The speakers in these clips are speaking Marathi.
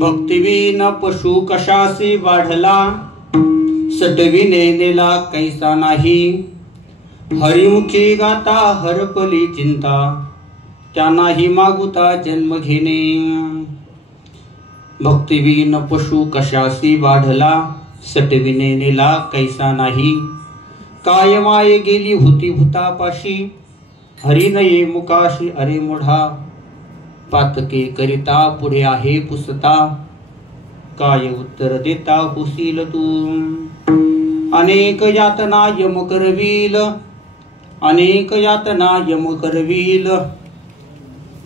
भक्तिवीन पशु कशासी वाढला, सटविने नेला कैसा नाही, हरिमुखी गाता हरपली चिंता, त्यांनाही मागुता जन्म घेणे. भक्तिवीन पशु कशासी वाढला, सटविने नेला कैसा नाही, काय माये गेली होती भूतापाशी, हरी नये मुकाशी अरे मोढा, पातके करिता पुढे आहे पुसता, काय उत्तर देता हुसील तू. अनेक यातना यम करवील, अनेक यातना यम करवील,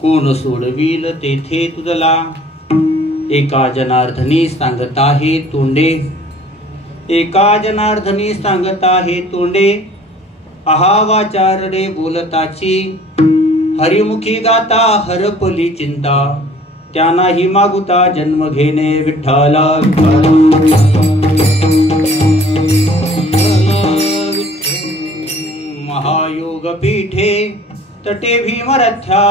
कोण सोडवील तेथे तुझला, एका जनार्दनी सांगत आहे तोंडे, एका जनार्दनी सांगत आहे तोंडे, आहा वाचारडे बोलताची, हरिमुखी गाता हरपली चिंता, त्यांनाही मागुता जन्म घेणे. विठ्ठला महायोग पीठे तटे भीमरथ्या,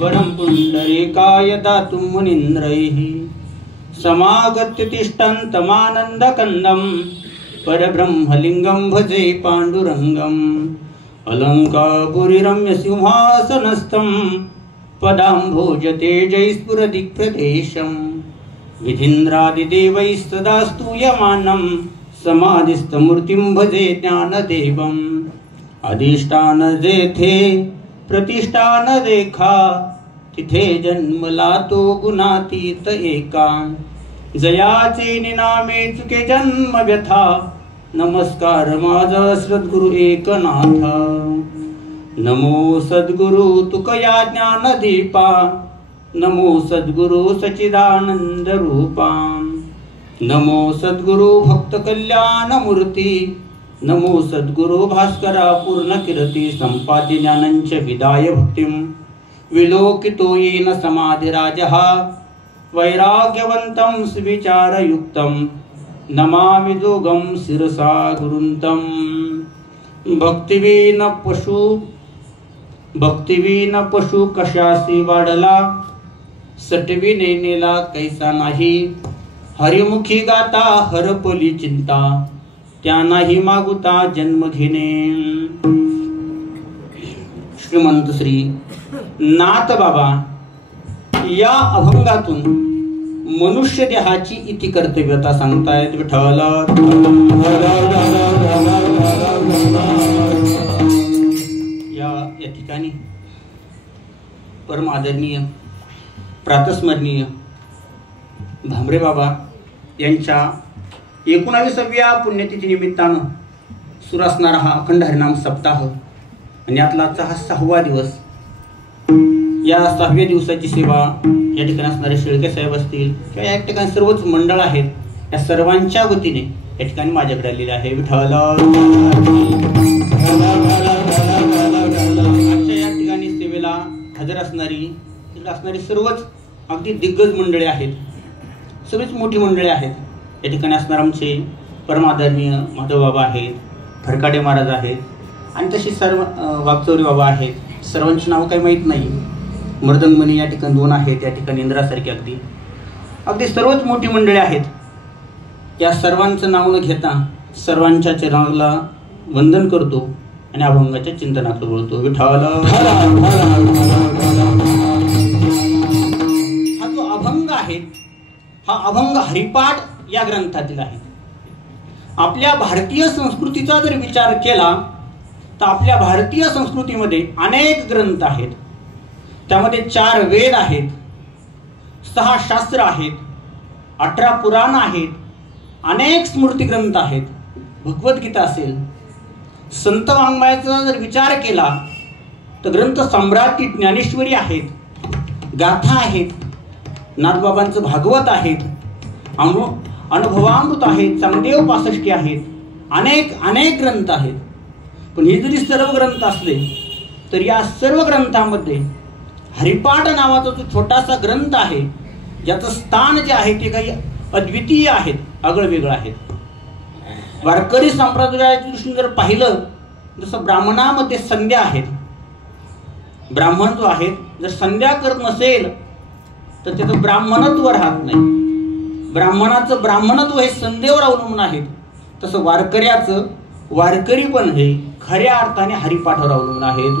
वरं पुंडरीकाय दातुं मुनीन्द्रैः, समागत्य तिष्ठन्तमानन्दकन्दं, परब्रह्मलिंगं भजे पाण्डुरङ्गम्. अलङ्कापुरीरम्य सिंहासनस्थं, पदाम्भोज तेजैस्फुरदिक्प्रदेशम्, विधीन्द्रादिदेवैः सदा स्तूयमानं, समाधिस्थमूर्तिं भजे ज्ञानदेवम्. अधिष्ठान जेथे प्रतिष्ठान देखा, तिथे जन्मला तो गुणातीत एका, जयाचे निनामे चुके जन्म व्यथा, नमस्कार माझा सद्गुरु एकनाथा. नमो सद्गुरु तुकया ज्ञानदीपा, नमो सद्गुरु सच्चिदानंद रूपा, नमो सद्गुरु भक्त कल्याण मूर्ती, नमो सद्गुरु भास्करा पूर्ण कीर्ती. संपाद्य ज्ञानंच विदाय भक्तिं, विलोकितो येन समाधिराजः, वैराग्यवन्तं सुविचारयुक्तं, नमामि जोगं शिरसा गुरुन्तं. भक्तिवीन पशु कशासी वाढला, सटविने नेला कैसा नाही, हरिमुखी गाता हरपली चिंता, त्यांनाही मागुता जन्म घेणे. श्रीमंत श्री नाथ बाबा या अभंगातून मनुष्य देहाची इति कर्तव्यता सांगतायत. विठ्ठल या ठिकाणी परम आदरणीय प्रातस्मरणीय भांबरे बाबा यांच्या 19व्या पुण्यतिथी निमित्तानं सुरू असणारा हा अखंड हरिनाम सप्ताह आणि यातला हा 6वा दिवस. या 6व्या दिवसाची सेवा या ठिकाणी असणारे शेळके साहेब असतील किंवा या ठिकाणी सर्वच मंडळ आहेत, या सर्वांच्या वतीने या ठिकाणी माझ्याकडे आलेले आहे. विठ्ठल आजच्या या ठिकाणी सेवेला हजर असणारी सर्वच अगदी दिग्गज मंडळे आहेत, सर्वच मोठी मंडळी आहेत. या ठिकाणी असणार आमचे परमादरणीय माधव बाबा आहेत, फरकाडे महाराज आहेत आणि तशी सर्व वागचौरी बाबा आहेत. सर्वांची नावं काही माहीत नाही. मृदंगमणी या ठिकाणी 2 आहेत, या ठिकाणी इंद्रासारखी अगदी सर्वच मोठी मंडळी आहेत. या सर्वांचं नाव न घेता सर्वांच्या चरणाला वंदन करतो आणि अभंगाच्या चिंतनाकडे वळतो. विठ्ठल हा जो अभंग आहे, हा अभंग हरिपाठ या ग्रंथातील आहे. आपल्या भारतीय संस्कृतीचा जर विचार केला तर आपल्या भारतीय संस्कृतीमध्ये अनेक ग्रंथ आहेत. त्यामध्ये 4 वेद आहेत, 6 शास्त्र आहेत, 18 पुराण आहेत, अनेक स्मृती ग्रंथ आहेत. भगवद्गीता असेल, संत वाङ्मयाचा जर विचार केला तर ग्रंथ सम्राटी ज्ञानेश्वरी आहेत, गाथा आहेत, नाथबाबांचं भागवत आहेत, अनुभवामृत आहेत, चांगदेव 65 आहेत, अनेक ग्रंथ आहेत. पण हे जरी सर्व ग्रंथ असले तर या सर्व ग्रंथामध्ये हरिपाठ नावाचा जो छोटासा ग्रंथ आहे, ज्याचं स्थान जे आहे ते काही अद्वितीय आहेत, आगळं वेगळं आहेत. वारकरी संप्रदायाच्या दृष्टीने जर पाहिलं, जसं ब्राह्मणामध्ये संध्या आहेत, ब्राह्मण जो आहे जर संध्या करत नसेल तर त्याचं ब्राह्मणत्व राहत नाही. ब्राह्मणाचं ब्राह्मणत्व हे संध्येवर अवलंबून आहे. तसं वारकऱ्याचं वारकरी पण हे खऱ्या अर्थाने हरिपाठावर अवलंबून आहेत.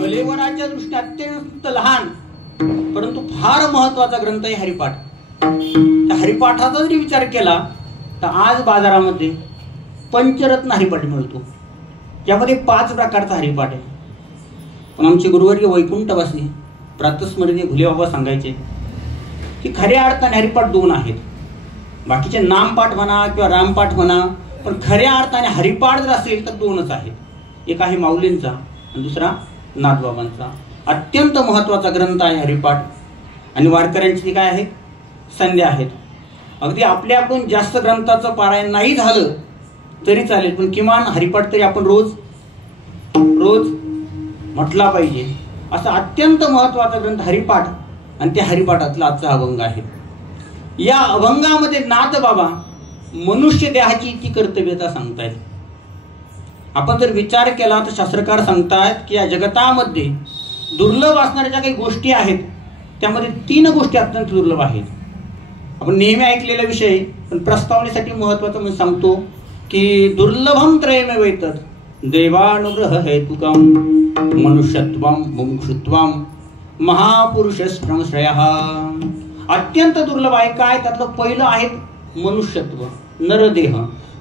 कलेवराच्या दृष्टीने अत्यंत लहान परंतु फार महत्वाचा ग्रंथ आहे हरिपाठ. त्या हरिपाठाचा जरी विचार केला तर आज बाजारामध्ये पंचरत्न हरिपाठ मिळतो, ज्यामध्ये 5 प्रकारचा हरिपाठ आहे. पण आमचे गुरुवर्य वैकुंठवासी प्रातस्मरणीय घुले बाबा सांगायचे की खऱ्या अर्थाने हरिपाठ 2 आहेत. बाकीचे नामपाठ म्हणा किंवा रामपाठ म्हणा, पण खऱ्या अर्थाने हरिपाठ जर असेल तर 2च आहेत. एक आहे माऊलींचा आणि दुसरा नाथबाबांचा. अत्यंत महत्वाचा ग्रंथ आहे हरिपाठ. आणि वारकऱ्यांची काय आहे, संध्या आहेत. अगदी आपल्याकडून जास्त ग्रंथाचं पारायण नाही झालं तरी चालेल, पण किमान हरिपाठ तरी आपण रोज म्हटला पाहिजे. असा अत्यंत महत्वाचा ग्रंथ हरिपाठ. आणि त्या हरिपाठातला आजचा अभंग आहे. या अभंगामध्ये नाथबाबा मनुष्य देहाची ती कर्तव्यता सांगतायत. आपण जर विचार केला तर शास्त्रकार सांगतायत की या जगतामध्ये दुर्लभ असणाऱ्या ज्या काही गोष्टी आहेत त्यामध्ये 3 गोष्टी अत्यंत दुर्लभ आहेत. आपण नेहमी ऐकलेला विषय, पण प्रस्तावनेसाठी महत्वाचं मी सांगतो की दुर्लभम त्रयमेव एतत् देवानुग्रह हेतुकम मनुष्यत्वम मुमुक्षुत्वम महापुरुषस्त्वं श्रेयः. अत्यंत दुर्लभ आहे. काय त्यातलं पहिलं आहे मनुष्यत्व, नरदेह.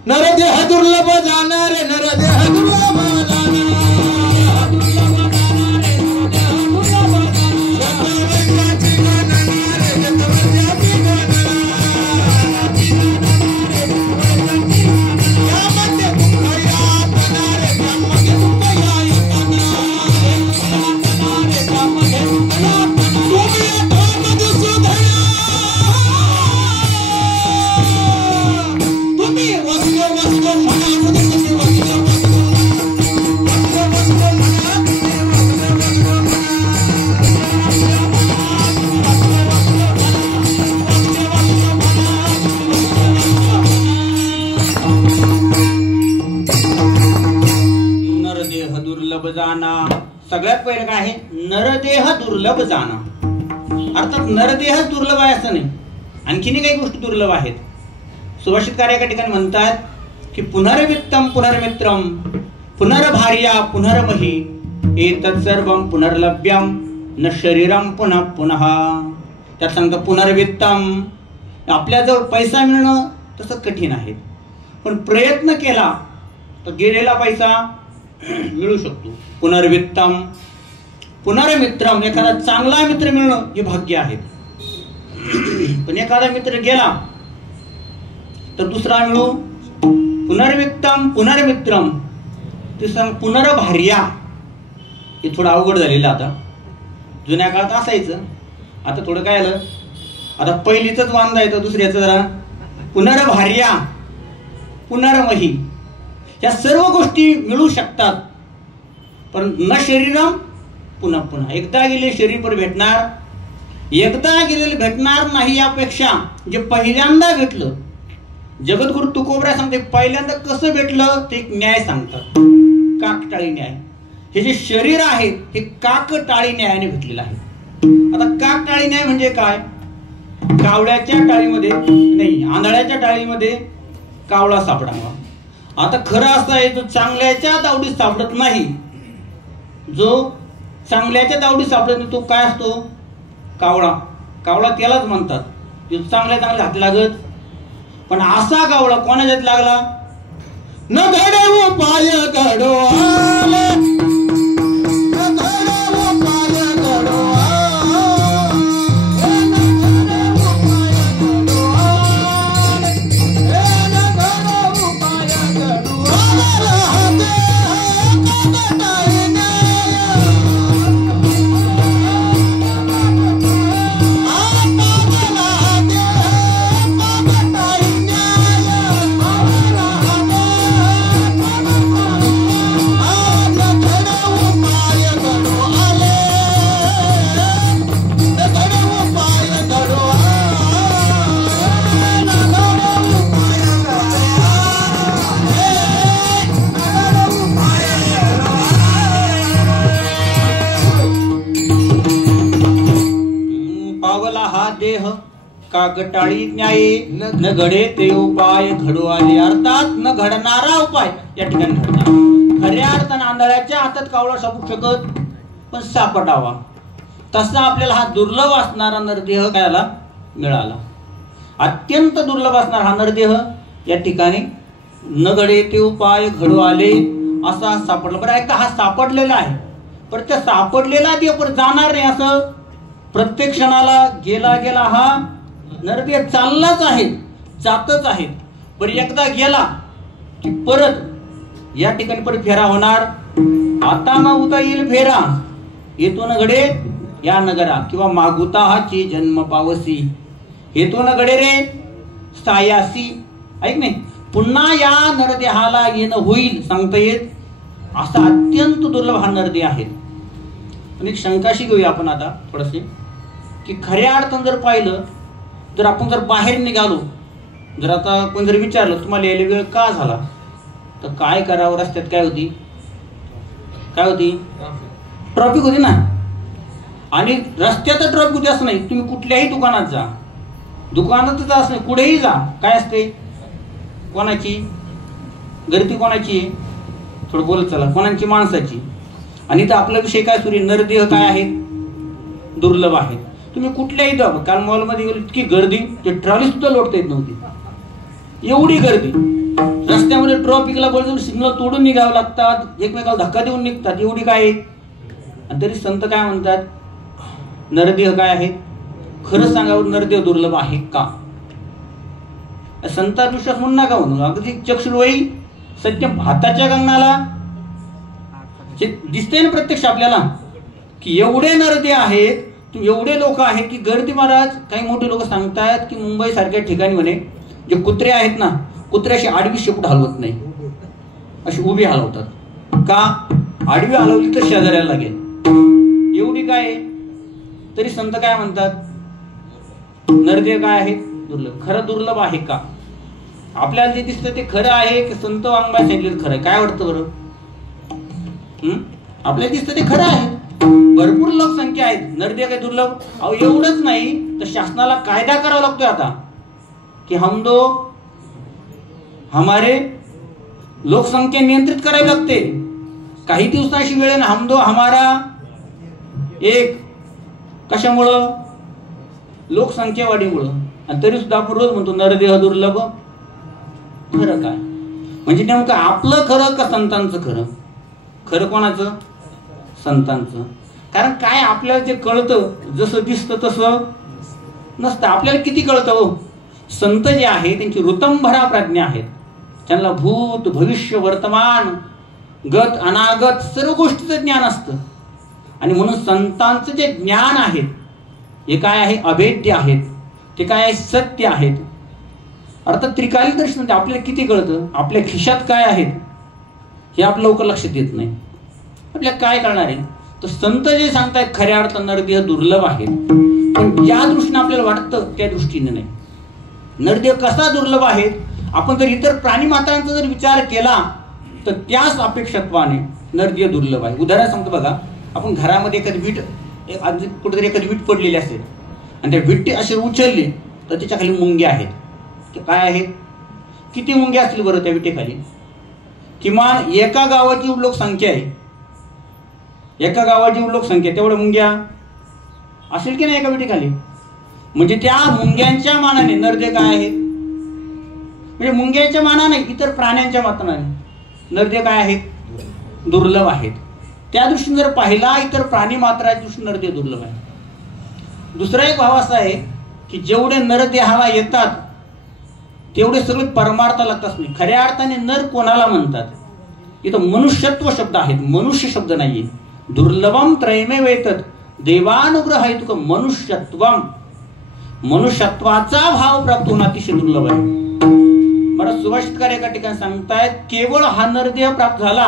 नरदेह दुर्लभ जाणारे, नरदेह दुर्लभ जाणारे. सगळ्यात पहिलं काय आहे, नरदेह दुर्लभ जाणं. अर्थात नरदेह दुर्लभ आहे असं नाही, आणखीनही काही गोष्टी दुर्लभ आहेत. सुभाषितकार एका ठिकाणी म्हणतात की पुनर्वित्तम पुनर्मित्रम पुनर्भार्या पुनर्मही एतत् सर्वं पुनर्लभ्यम न शरीरम पुनः पुनः. त्यात सांगतं पुनर्वित्तम, आपल्याजवळ पैसा मिळणं तसं कठीण आहे, पण प्रयत्न केला तर गेलेला पैसा मिळू शकतो. पुनर्वित्तम पुनर्मित्रम, एखादा चांगला मित्र मिळणं हे भाग्य आहे. पण एखादा मित्र गेला तर दुसरा मिळू. पुनर्वित्तम पुनर्मित्रम, तिसरा पुनर्भार्या. हे थोडं अवघड झालेलं आता. जुन्या काळात असायचं, आता थोडं काय आलं, आता पहिलीच वांदा येतं, दुसऱ्याचं जरा पुनर्भार्या पुनर्मही. या सर्व गोष्टी मिळू शकतात, पण न शरीरम पुन्हा पुन्हा. एकदा गेले शरीर पर भेटणार, एकदा गेलेले भेटणार नाही. यापेक्षा जे पहिल्यांदा भेटलं, जगद्गुरु तुकोबरा सांगते पहिल्यांदा कसं भेटलं ते एक न्याय सांगतात, काकटाळी न्याय. हे जे शरीर आहे हे काकटाळी न्यायाने भेटलेलं आहे. आता काकटाळी न्याय म्हणजे काय, कावळ्याच्या टाळीमध्ये नाही, आंधळ्याच्या टाळीमध्ये कावळा सापडावा. आता खरं असं आहे, जो चांगल्याच्या दावडीत सापडत नाही, जो चांगल्याच्या दावडीत सापडत नाही तो काय असतो, कावळा. कावळा त्यालाच म्हणतात जो चांगल्या हात लागत. पण असा कावळा कोणाच्या हात लागला, न घडवू पाय घडो आले, न घडवू पाय घडो काकटाळी न्याये न घडे ते उपाय घडू आले. अर्थात न घडणारा उपाय या ठिकाणी घडला. खऱ्या अर्थानं आंधळ्याच्या हातात कावळा सापडू शकत पण सापडावा तसा आपल्याला हा दुर्लभ असणारा नरदेह कायला मिळाला. अत्यंत दुर्लभ असणारा हा नरदेह या ठिकाणी न घडे ते उपाय घडू आले असा सापडला. बरं ऐका, हा सापडलेला आहे पण त्या सापडलेला देह परत जाणार नाही असं प्रत्येक क्षणाला गेला गेला हा नरदेह चाललाच आहे, जातच आहे. बरं एकदा गेला की परत या ठिकाणी परत फेरा होणार. आता न उता येईल फेरा येतो न घडे या नगरा किंवा मागुता हाची जन्म पावसी हेतो न घडे रे सायासी. ऐक नाही, पुन्हा या नरदेहाला येणं होईल सांगता येत असा अत्यंत दुर्लभ हा नरदेह आहे. आणि शंकाशी घेऊया आपण आता थोडसे की खऱ्या अर्थानं जर पाहिलं जर आपण जर बाहेर निघालो, जर आता कोण जर विचारलं तुम्हाला यायला वेळ का झाला तर काय करावं, रस्त्यात काय होती ट्रॉफिक होती ना. आणि रस्त्यात ट्रॉफिक होती असं नाही, तुम्ही कुठल्याही दुकानात जा, दुकानातच असं नाही कुठेही जा काय असते, कोणाची गर्दी कोणाची आहे थोडं बोलत चला, कोणाची माणसाची. आणि तर आपला विषय काय सुरू, नरदेह काय आहे दुर्लभ आहे. तुम्ही कुठल्याही जा, काल मॉलमध्ये गेलो इतकी गर्दी ते ट्रॉली सुद्धा लोटता येत नव्हती, एवढी गर्दी. रस्त्यामध्ये ट्रॉफिकला बळजून सिग्नल तोडून निघावं लागतात, एकमेकाला धक्का देऊन निघतात, एवढी काय आहे. आणि तरी संत काय म्हणतात नरदेह काय आहे. खरं सांगावं नरदेह दुर्लभ आहे का. संतांचा विश्वास म्हणून नका म्हणून, अगदी चक्षुर्वयी सत्य हाताच्या गंगणाला दिसते ना प्रत्यक्ष आपल्याला की एवढे नरदेह आहेत, एवढे लोक आहेत की गर्दी. महाराज काही मोठे लोक सांगतायत की मुंबई सारख्या ठिकाणी म्हणे जे कुत्रे आहेत ना, कुत्र्याशी आडवी शेपूट हलवत नाही, अशी उभी हलवतात. का आडवी हलवली तर शेजाऱ्याला लागेल, एवढी काय आहे. तरी संत काय म्हणतात नरदेह काय आहे दुर्लभ. खरं दुर्लभ आहे का. आपल्याला जे दिसतं ते खरं आहे की संत वाङ्मयात सांगितलेलं खरं आहे. काय वाटतं बरं, आपल्याला दिसतं ते खरं आहे. भरपूर लोकसंख्या आहेत, नरदेह काय दुर्लभ. अहो एवढंच नाही तर शासनाला कायदा करावा लागतोय आता की हम दो हमारे लोकसंख्या नियंत्रित करावी लागते. काही दिवसांची वेळ ना हम दो हमारा एक, कशामुळं लोकसंख्या वाढीमुळं. आणि तरी सुद्धा आपण रोज म्हणतो नरदेह दुर्लभ. खरं काय म्हणजे नेमकं आपलं खरं का संतांचं खरं. खरं कोणाचं, संतांचं. कारण काय आपल्याला जे कळतं जसं दिसतं तसं नसतं. आपल्याला किती कळतं हो. संत जे आहे त्यांची ऋतंभरा प्रज्ञा आहेत, त्यांना भूत भविष्य वर्तमान गत अनागत सर्व गोष्टीचं ज्ञान असतं. आणि म्हणून संतांचं जे ज्ञान आहे हे काय आहे अभेद्य आहेत, ते काय आहे सत्य आहेत. अर्थात त्रिकाली दर्शन आपल्याला किती कळतं, आपल्या खिशात काय आहेत हे आपलं लवकर लक्षात येत नाही. आपल्याला काय कळणार आहे. तर संत जे सांगतायत खऱ्या अर्थानं नरदेह दुर्लभ आहे, पण ज्या दृष्टीने आपल्याला वाटतं त्या दृष्टीने नाही. नरदेह कसा दुर्लभ आहे. आपण जर इतर प्राणी मात्रांचा जर विचार केला तर त्याच अपेक्षत्वाने नरदेह दुर्लभ आहे. उदाहरण सांगतो बघा, आपण घरामध्ये एखादी वीट कुठेतरी एखादी वीट पडलेली असेल आणि त्या वीट अशी उचलली तर त्याच्या खाली मुंग्या आहेत. काय आहेत, किती मुंग्या असतील बरं त्या विटेखाली. किमान एका गावाची लोकसंख्या आहे, एका गावाची लोकसंख्या तेवढ्या मुंग्या असेल की नाही एका विटेखाली. म्हणजे त्या मुंग्यांच्या मानाने नरदेह काय आहे, म्हणजे मुंग्यांच्या मानाने इतर प्राण्यांच्या मानाने नरदेह काय आहेत दुर्लभ आहेत. त्या दृष्टीने जर पाहिला इतर प्राणी मात्राच्या दृष्टीने नरदेह दुर्लभ आहे. दुसरा एक भाव असा आहे की जेवढे नरदेहाला येतात तेवढे सगळे परमार्थ लागतात नाही. खऱ्या अर्थाने नर कोणाला म्हणतात, इथं मनुष्यत्व शब्द आहेत, मनुष्य शब्द नाहीये. दुर्लभम त्रयमे वेतत देवानुग्रह आहे तुका मनुष्यत्वम. मनुष्यत्वाचा भाव प्राप्त होणं अतिशय दुर्लभ आहे. मला सुभाषितकार एका ठिकाणी सांगतायत केवळ हा नरदेह प्राप्त झाला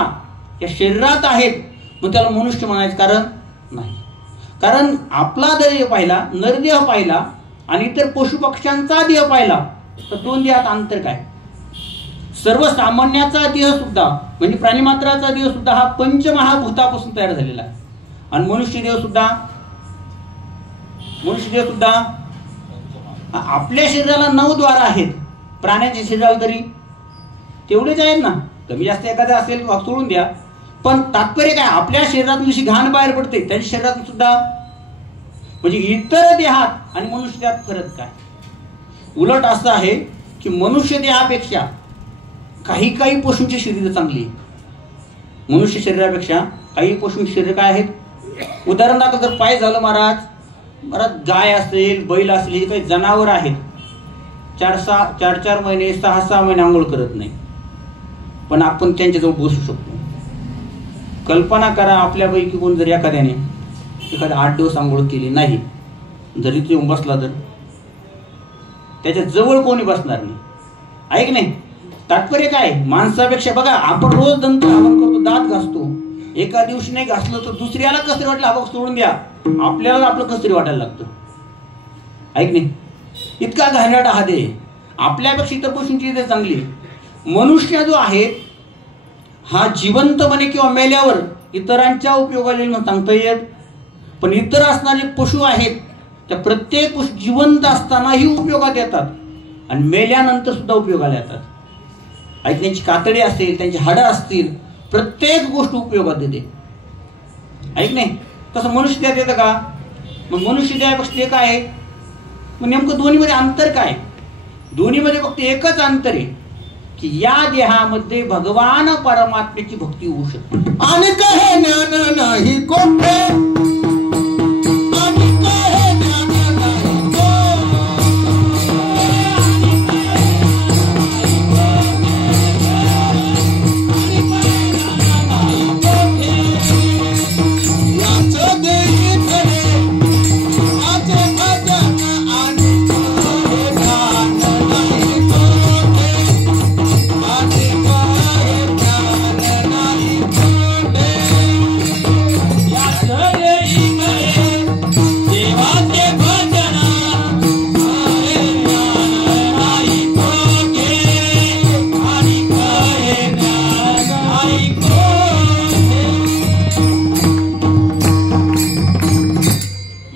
या शरीरात आहेत मग त्याला मनुष्य म्हणायचं कारण नाही. कारण आपला देह पाहिला, नरदेह पाहिला आणि इतर पशु पक्ष्यांचा देह पाहिला तर दोन देहात अंतर काय. सर्वसामान्याचा देह सुद्धा म्हणजे प्राणीमात्राचा देह सुद्धा हा पंचमहाभूतापासून तयार झालेला आहे. आणि मनुष्य देह सुद्धा आपल्या शरीराला 9 द्वार आहेत, प्राण्याच्या शरीराला तरी तेवढेच आहेत ना. कमी जास्त एखादा असेल सोडून द्या, पण तात्पर्य काय, आपल्या शरीरातून जशी घाण बाहेर पडते त्याच्या शरीरातून सुद्धा, म्हणजे इतर देहात आणि मनुष्य देहात फरक काय. उलट असं आहे की मनुष्य देहापेक्षा काही काही पशूंची शरीर चांगली, मनुष्य शरीरापेक्षा काही पशूंची शरीर काय आहेत. उदाहरणार्थ जर पाय झालं महाराज, गाय असेल, बैल असेल, हे काही जनावर आहेत, 4 महिने 6 महिने आंघोळ करत नाही, पण आपण त्यांच्याजवळ बसू शकतो. कल्पना करा, आपल्यापैकी कोण जर एखाद्याने 8 दिवस आंघोळ केली नाही, जरी तो येऊन बसला तर त्याच्या जवळ कोणी बसणार नाही. ऐक नाही, तात्पर्य काय, माणसापेक्षा बघा, आपण रोज दंत धावन करतो, दात घासतो, एका दिवशी नाही घासलं तर दुसऱ्याला कसरी वाटलं, हा सोडून द्या, आपल्याला आपलं कसरी वाटायला लागतं. ऐक नाही, इतका घाणेरडा हा देह. आपल्यापेक्षा इतर पशूंची इथे चांगली. मनुष्य जो आहे हा जिवंतपणे किंवा मेल्यावर इतरांच्या उपयोगाला सांगता येत, पण इतर असणारे पशु आहेत त्या प्रत्येक पशु जिवंत असतानाही उपयोगात येतात आणि मेल्यानंतर सुद्धा उपयोगाला येतात. आणि त्यांची कातडी असेल, त्यांची हाडं असतील, प्रत्येक गोष्ट उपयोगात येते. ऐक नाही, तसं मनुष्य देहात येतं का. मग मनुष्य देहापेक्षा ते काय आहे, मग नेमकं दोन्हीमध्ये अंतर काय. दोन्हीमध्ये फक्त एकच अंतर आहे की या देहामध्ये भगवान परमात्म्याची भक्ती होऊ शकते. आणि काय ज्ञान नाही कोठे,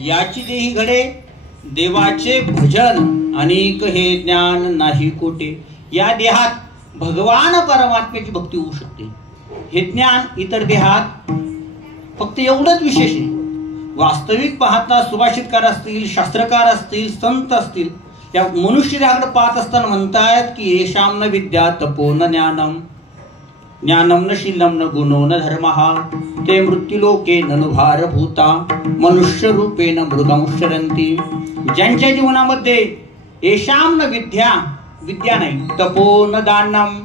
याची देही घडे देवाचे भजन, अनेक हे ज्ञान नाही कोटे. या देहात भगवान परमात्म्याची भक्ती होऊ शकते. हे ज्ञान इतर देहात फक्त एवढंच विशेष आहे. वास्तविक पाहता सुभाषितकार असतील, शास्त्रकार असतील, संत असतील, या मनुष्य देहाकडे पाहत असताना म्हणतायत की येशाम न विद्या तपो न ज्ञानम, ज्ञानम न शीलम न गुणो न धर्मः, ते मृत्युलोके ननुभार भूता मनुष्य रूपेण मृगंशरंती. ज्यांच्या जीवनामध्ये येशाम न विद्या, विद्या नाही, तपो न दानम,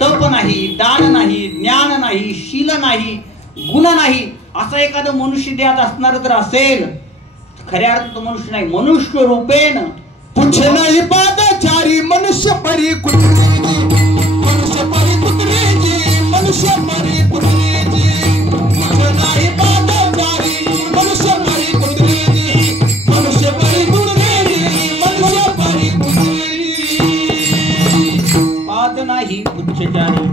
तप नाही, दान नाही, ज्ञान नाही, शील नाही, गुण नाही, असं एखादं मनुष्य देहात असणार जर असेल, खऱ्या अर्थात तो मनुष्य नाही. मनुष्य रूपेण पुछ नाही पादचारी, मनुष्य परी कुत्रीजी, मनुष्य परी कुत्रीजी, मनुष्य परी कुत्रीजी. पुछ नाही पादचारी, मनुष्य परी कुत्रीजी, मनुष्य परी कुत्रीजी, मनुष्य परी कुत्रीजी. पाद नाही पुच्छचारी,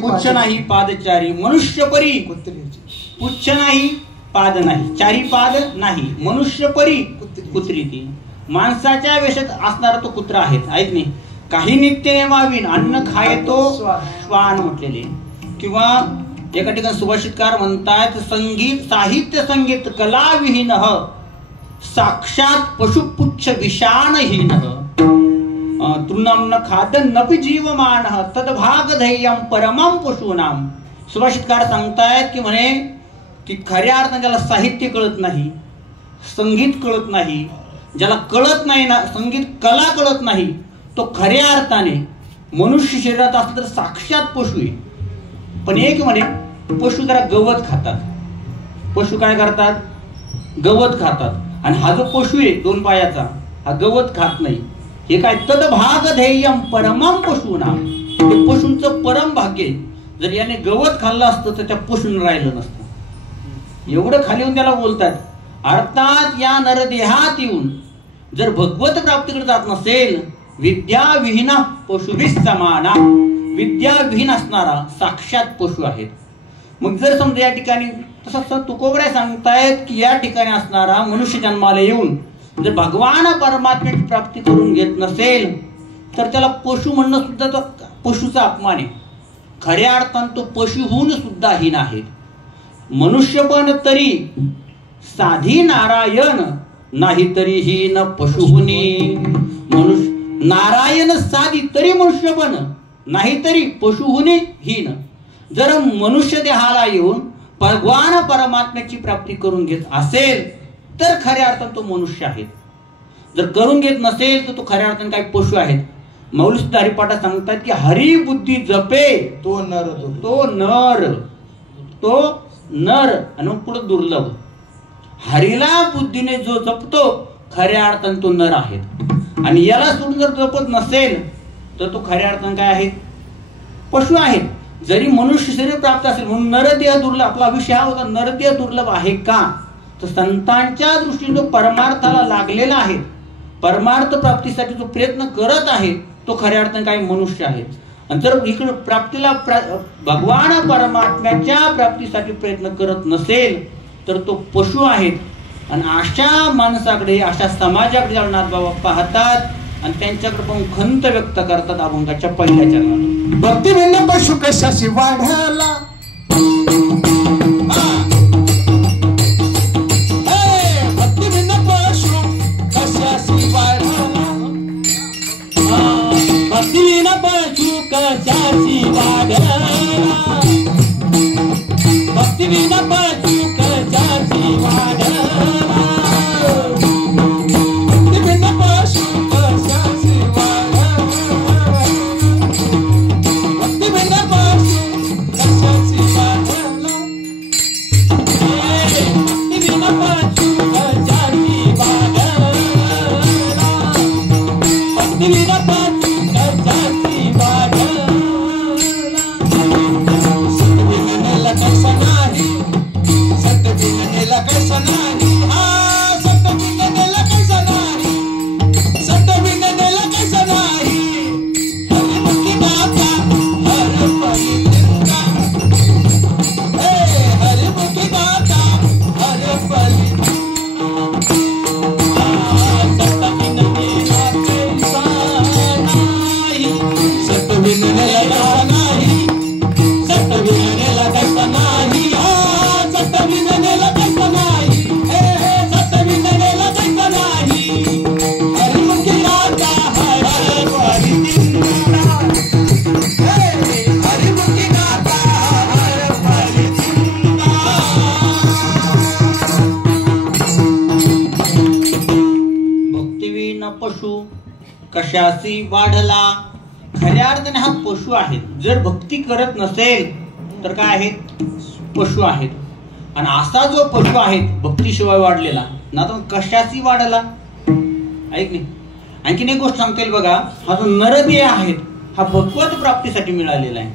पुच्छ नाही पादचारी, मनुष्य परी कुत्रीजी. पुच्छ नाही, पाद नाही, चारी पाद नाही, मनुष्य परी कुत्री. ती माणसाच्या वेशात असणारा तो कुत्रा आहे. ऐक नाही, काही नित्य नेमाविन अन्न खायतो श्वान म्हटलेले. किंवा एका ठिकाणी सुभाषितकार म्हणतात, संगीत साहित्य संगीत कला विहीन, साक्षात पशुपुच्छ विषाणहीन, तृणम न खादन नपि जीवमान, तद्भाग ध्येयम परमम पशूनाम. सुभाषितकार सांगतायत की म्हणे की खऱ्या अर्थाने ज्याला साहित्य कळत नाही, संगीत कळत नाही, ज्याला कळत नाही ना, संगीत कला कळत नाही, तो खऱ्या अर्थाने मनुष्य शरीरात असलं तर साक्षात पशु आहे. पण एक म्हणे पशु जरा गवत खातात. पशु काय करतात, गवत खातात. आणि हा जो पशु आहे 2 पायाचा, हा गवत खात नाही. हे काय, तद्भाग ध्येयम परमम पशूनाम, ते पशूंचं परम भाग्य. जर याने गवत खाल्लं असतं तर त्या पशून राहिलं नसतं. एवढं खाली येऊन त्याला बोलतात. अर्थात या नरदेहात येऊन जर भगवत प्राप्तीकडे जात नसेल, विद्या विहीना पशुभिस समाना, विद्या विहीन असणारा साक्षात पशु आहेत. मग जर समजा या ठिकाणी तसं तुकोबराय सांगतायत की या ठिकाणी असणारा मनुष्य जन्माला येऊन जर भगवान परमात्म्याची प्राप्ती करून घेत नसेल तर त्याला पशु म्हणणं सुद्धा तो पशुचा अपमान आहे. खऱ्या अर्थानं तो पशुहून सुद्धा हीन आहे. मनुष्य पण तरी साधी नारायण नाही तरी हीन पशुहुनी. मनुष्य नारायण साधी तरी मनुष्य पण नाही तरी पशुहुनी हीन. जर मनुष्य देहाला येऊन भगवान परमात्म्याची प्राप्ती करून घेत असेल तर खऱ्या अर्थानं तो मनुष्य आहे. जर करून घेत नसेल तर तो खऱ्या अर्थानं काही पशु आहेत. मौली सुद्धा हरिपाठात सांगतात की हरी बुद्धी जपे तो नर आणि मग पुढे दुर्लभ. हरीला बुद्धीने जो जपतो खऱ्या अर्थानं तो नर आहे. आणि याला सोडून जर जपत नसेल तर तो खऱ्या अर्थानं काय आहे? पशु आहे. जरी मनुष्य शरीर प्राप्त असेल म्हणून नरदेह दुर्लभ. आपला विषय हा होता नरदेह दुर्लभ आहे का, तर संतांच्या दृष्टीने जो परमार्थाला लागलेला आहे, परमार्थ प्राप्तीसाठी जो प्रयत्न करत आहे तो खऱ्या अर्थाने काही मनुष्य आहे. आणि जर इकडे प्राप्तीला भगवान परमात्म्याच्या प्राप्तीसाठी प्रयत्न करत नसेल तर तो पशु आहे. आणि अशा माणसाकडे अशा समाजाकडे जगन्नाथ बाबा पाहतात आणि त्यांच्याकडे पाहून खंत व्यक्त करतात अभंगाच्या पहिल्या चरणात. भक्ती भिन्न पशु कशाशी वाढला, भक्ती भिन्न पशु कशाशी वाढला, भक्ती भिन्न पशु कशाशी वाढला, भक्ती भिन्न पशु कशाशी वाढला. कशासी वाढला. खऱ्या अर्थाने हा पशु आहे. जर भक्ती करत नसेल तर काय आहेत? पशु आहेत. आणि असा जो पशु आहे भक्तीशिवाय वाढलेला ना तो कशासी वाढला. ऐक नाही. आणखीन एक गोष्ट सांगता येईल बघा. हा जो नरदेह आहे हा भगवत प्राप्तीसाठी मिळालेला आहे.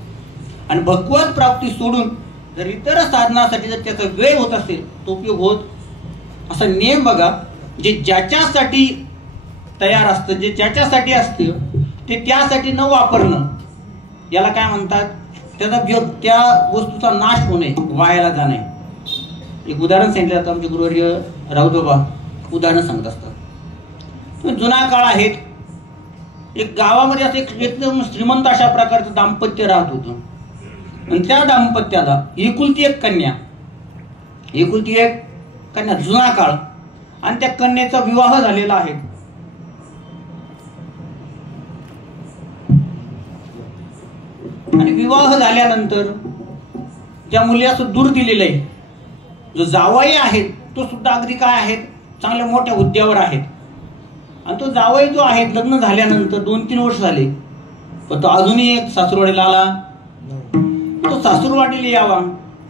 आणि भगवत प्राप्ती सोडून जर इतर साधनासाठी जर त्याचा व्यय होत असेल तो उपयोग होत असा नियम बघा. जे ज्याच्यासाठी तयार असतं, जे ज्याच्यासाठी असतं ते त्यासाठी न वापरणं याला काय म्हणतात? त्याचा त्या वस्तूचा नाश होणे, वायाला जाणे. एक उदाहरण सांगितलं जातं. आमचे गुरुवर्य राऊतबाबा उदाहरण सांगत असतात. जुना काळ आहे. एक गावामध्ये असं एक एकदम श्रीमंत अशा प्रकारचं दाम्पत्य राहत होतं. आणि त्या दाम्पत्याला एकुलती एक कन्या, जुना काळ. आणि त्या कन्येचा विवाह झालेला आहे. आणि विवाह झाल्यानंतर त्या मुलीला असं दूर दिलेलं आहे. जो जावई आहे तो सुद्धा अगदी काय आहेत? चांगल्या मोठ्या हुद्द्यावर आहेत. आणि तो जावई जो आहे लग्न झाल्यानंतर 2-3 वर्ष झाले पण तो अजूनही एक सासूरवाडीला आला. तो सासूरवाडीला यावा.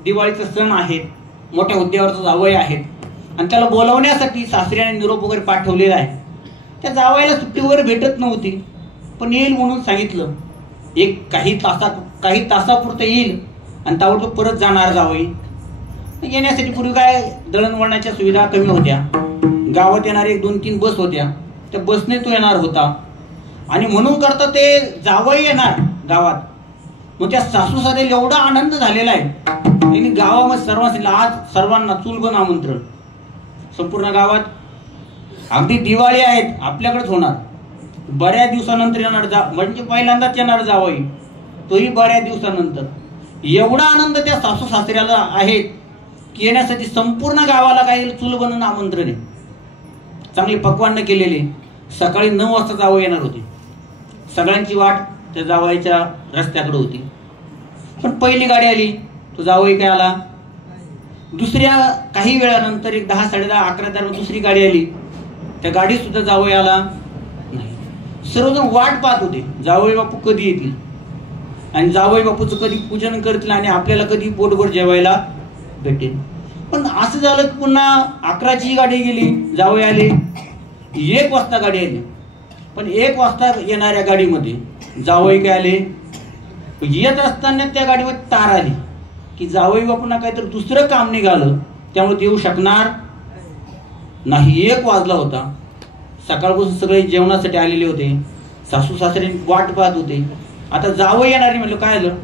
दिवाळीचा सण आहे. मोठ्या हुद्द्यावरचा जावई आहे. आणि त्याला बोलवण्यासाठी सासऱ्याने निरोप वगैरे पाठवलेला आहे. त्या जावयाला सुट्टी वगैरे भेटत नव्हती पण येईल म्हणून सांगितलं. एक काही तासापुरतं येईल आणि ताबडतोब परत जाणार जावई. येण्यासाठी पूर्वी काय दळणवळणाच्या सुविधा कमी होत्या. गावात येणारे 1-2-3 बस होत्या. त्या बसने तो येणार होता. आणि म्हणून करता ते जावई येणार गावात. मग त्या सासू सासऱ्याला एवढा आनंद झालेला आहे. त्यांनी गावामध्ये सर्वांना चुलबन आमंत्रण. संपूर्ण गावात अगदी दिवाळी आहेत आपल्याकडेच होणार, बऱ्याच दिवसानंतर येणार म्हणजे पहिल्यांदाच येणार जावई, तोही बऱ्याच दिवसानंतर. एवढा आनंद त्या सासू सासऱ्याला आहे की येण्यासाठी संपूर्ण गावाला काही चूल बनवून आमंत्रण आहे. चांगली पक्वान्न केलेली. सकाळी 9 वाजता जावई येणार होते. सगळ्यांची वाट त्या जावईच्या रस्त्याकडे होती. पण पहिली गाडी आली, तो जावई काय आला. दुसऱ्या काही वेळानंतर एक 10, 10:30, 11 दरम्यान दुसरी गाडी आली. त्या गाडीत सुद्धा जावई आला नाही. सर्वजण वाट पाहत होते जावई बापू कधी येतील आणि जावई बापूचं कधी पूजन करतील आणि आपल्याला कधी पोटभर जेवायला भेटेल. पण असं झालं की पुन्हा 11ची गाडी गेली, जावई आले. 1 वाजता गाडी आली. पण 1 वाजता येणाऱ्या गाडीमध्ये जावई काय आले. येत असताना त्या गाडीवर तार आली की जावई बापूंना काहीतरी दुसरं काम निघालं, त्यामुळे ते येऊ शकणार नाही. 1 वाजला होता. सकाळपासून सगळे जेवणासाठी आलेले होते. सासू सासरे वाट पाहत होते. आता जावई येणार म्हटलं काय झालं.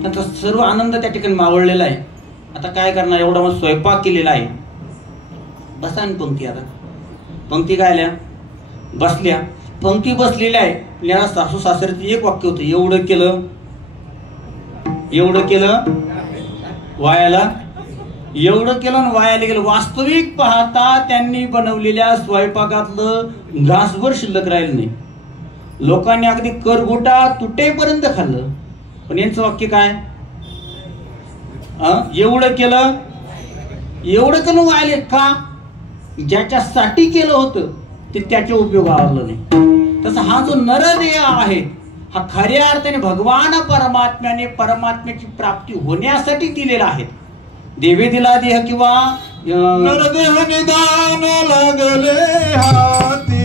त्यांचा सर्व आनंद त्या ठिकाणी मावळलेला आहे. आता काय करणार, एवढा मग स्वयंपाक केलेला आहे. बसा आणि पंक्ती. आता पंक्ती काय आल्या, बसल्या. पंक्ती बसलेल्या आहे. या सासू सासऱ्याचं एक वाक्य होतं, एवढं केलं वायाला, एवढं केलं आणि वायाला गेलं. वास्तविक पाहता त्यांनी बनवलेल्या स्वयंपाकातलं घासभर शिल्लक राहिलं नाही. लोकांनी अगदी करगोटा तुटेपर्यंत खाल्लं. पण यांचं वाक्य काय, एवढं केलं वायाले का. ज्याच्यासाठी केलं होतं ते त्याच्या उपयोगाला आलं नाही. तसा हा जो नरदेह आहे हा खऱ्या अर्थाने भगवान परमात्म्याची प्राप्ती होण्यासाठी दिलेला आहे. देवे दिला देह किंवा नरदेह निदान लागले हाती.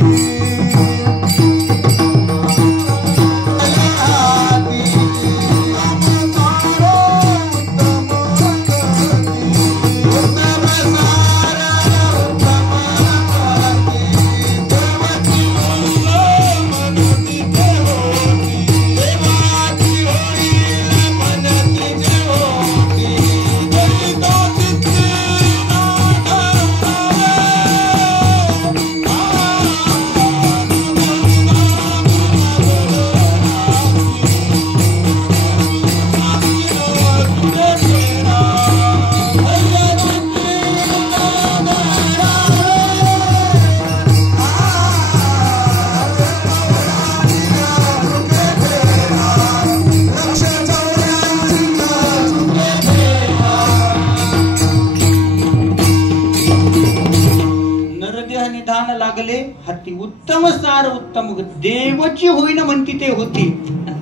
हाती उत्तम सार उत्तम देवची होईन म्हणती ते होती.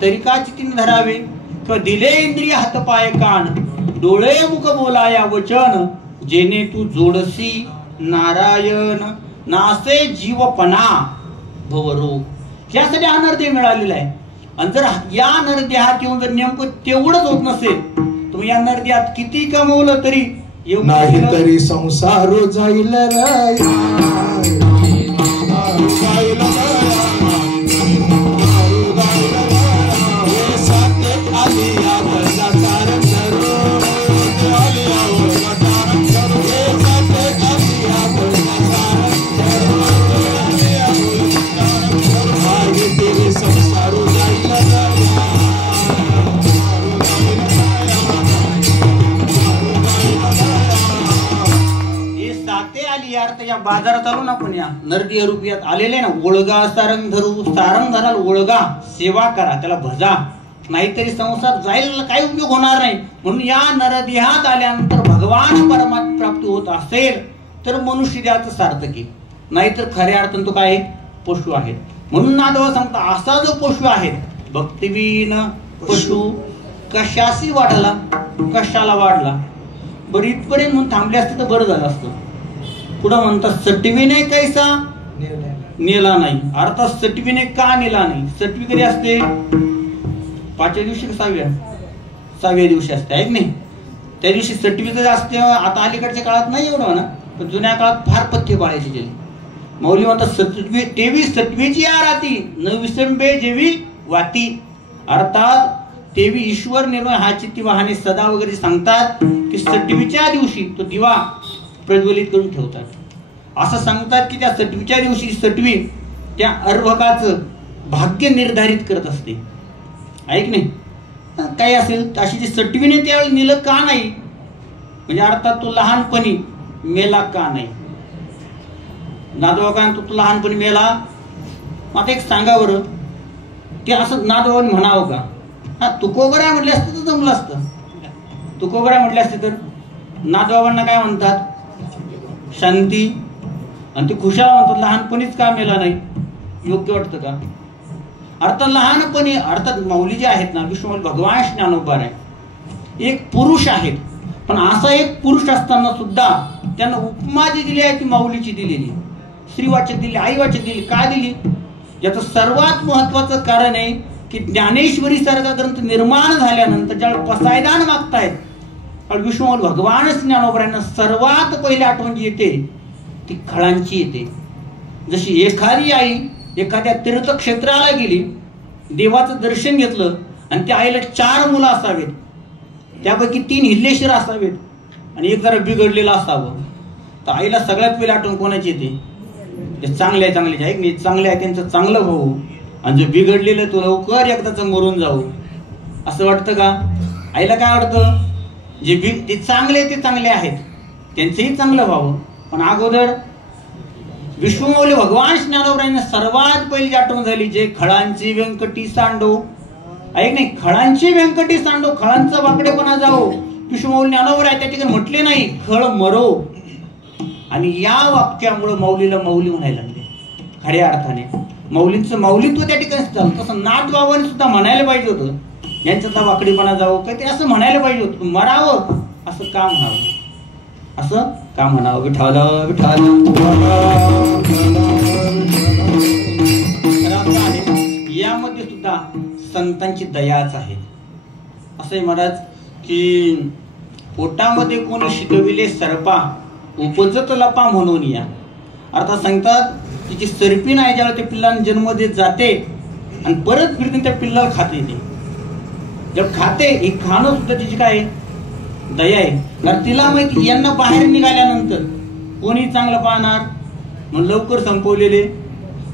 तरी का चितीन धरावे किंवा दिले इंद्रिय हात पाय कान डोळे मुख बोलाया वचन जेने तू जोडसी नारायण नासे जीवपणा भवरोग. यासाठी हा नरदेह मिळालेला आहे. आणि जर या नरदेहात येऊन जर नेमकं तेवढंच होत नसेल तर या नरदेहात किती कमवलं तरी नाही तरी संसार जाईल बाजारात आलो ना आपण या नरदेह रूपियात आलेले ना. ओळगा सारंग धरू, सारंग धराल ओळगा, सेवा करा, त्याला भजा, नाहीतरी संसार जाईल, काही उपयोग होणार नाही. म्हणून या नरदेहात आल्यानंतर भगवान परमात्मा प्राप्ती होत असेल तर मनुष्य देहाचं सार्थक आहे. नाहीतर खऱ्या अर्थानं तो काय पशु आहे. म्हणून नादवा सांगता असा जो पशु आहे भक्तिवीन पशु कशाशी वाढला, कशाला वाढला. बरं इथपर्यंत म्हणून थांबले असते तर बरं झालं असतं. पुढं म्हणतात सटवीने कैसा नेला नाही. अर्थात सटवीने का नेला नाही. सटवी कधी असते 5व्या दिवशी का 6व्या दिवशी असते आहे की नाही. त्या दिवशी सटवीच असते. आता अलीकडच्या काळात नाही एवढं ना, पण जुन्या काळात फार पथ्य पाळायचे गेले. मौली म्हणतात सटवी तेवी सटवीची आराती न विसंबे जेवी वाती. अर्थात तेवी ईश्वर निर्मळ हा चित्ती वाहने सदा वगैरे सांगतात की सटवीच्या दिवशी तो दिवा प्रज्वलित करून ठेवतात. असं सांगतात की त्या सटवीच्या दिवशी सटवी त्या अर्भकाचं भाग्य निर्धारित करत असते. ऐक नाही काही असेल अशी जी सटवीने त्यावेळी नेलं का नाही, म्हणजे अर्थात तो लहानपणी मेला का नाही. नादोबा काय तो लहानपणी मेला. आता एक सांगा बरं, ते असं नादोबाने म्हणावं का? हा तुकोबरा म्हटले असतं तर जमलं असतं. तुकोबरा म्हटले असते तर नादोबांना काय म्हणतात? शांती. आणि ते खुशाल म्हणतात लहानपणीच का मेला नाही. योग्य वाटतं का? अर्थात लहानपणी अर्थात माऊली जे आहेत ना, विष्णू भगवान ज्ञानोबा आहे, एक पुरुष आहेत. पण असा एक पुरुष असताना सुद्धा त्यांना उपमा जी दिली आहे ती माऊलीची दिलेली. श्रीवाचक दिली, आईवाचक दिली. का दिली? याचं सर्वात महत्वाचं कारण आहे की ज्ञानेश्वरी सारखा ग्रंथ निर्माण झाल्यानंतर ज्यावेळेस पसायदान मागतायत विष्णू भगवान ज्ञानोबरायांना सर्वात पहिली आठवण जी येते ती खळांची येते. जशी एखादी आई एखाद्या तीर्थक्षेत्राला गेली, देवाचं दर्शन घेतलं आणि त्या आईला 4 मुलं असावेत, त्यापैकी 3 हिल्लेश्वर असावेत आणि एक जरा बिघडलेलं असावं, तर आईला सगळ्यात पहिली आठवण कोणाची येते? जे चांगले आहे चांगले आहे की चांगले आहे त्यांचं चांगलं होऊ आणि जे बिघडलेलं तो लवकर एकदाच मरून जाऊ, असं वाटतं का? आईला काय वाटतं? जे चांगले ते चांगले आहेत त्यांचंही चांगलं व्हावं. पण अगोदर विश्वमौली भगवान ज्ञानोबरायांना सर्वात पहिली आठवण झाली जे खळांची व्यंकटी सांडो. ऐक नाही, खळांची व्यंकटी सांडो, खळांचा वाकडेपणा जाओ. विश्वमौली ज्ञानोबराय त्या ठिकाणी म्हटले नाही खळ मरो. आणि या वाक्यामुळे माऊलीला माऊली म्हणायला लागले. खऱ्या अर्थाने माऊलींचं माऊलीत्व त्या ठिकाणी झालं. तसं नाथबाबांनी सुद्धा म्हणायला पाहिजे होतं यांच्याचा वाकडीपणा जावं, काहीतरी असं म्हणायला पाहिजे होतं. मरावं असं का म्हणावं? असं का म्हणावं? विठाल विठाल. यामध्ये सुद्धा संतांची दयाच आहे. असं महाराज की पोटामध्ये कोणी शिकविले सरपा उपजत लपा म्हणून या. अर्थात सांगतात तिची सरपी नाही ज्यावेळेला त्या पिल्लांना जन्म देत जाते आणि परत फिरते त्या पिल्लाला खाते. ते जब खाते हे खाणं सुद्धा तिची काय दया आहे. कारण तिला माहिती यांना बाहेर निघाल्यानंतर कोणी चांगलं पाहणार म्हणून लवकर संपवलेले.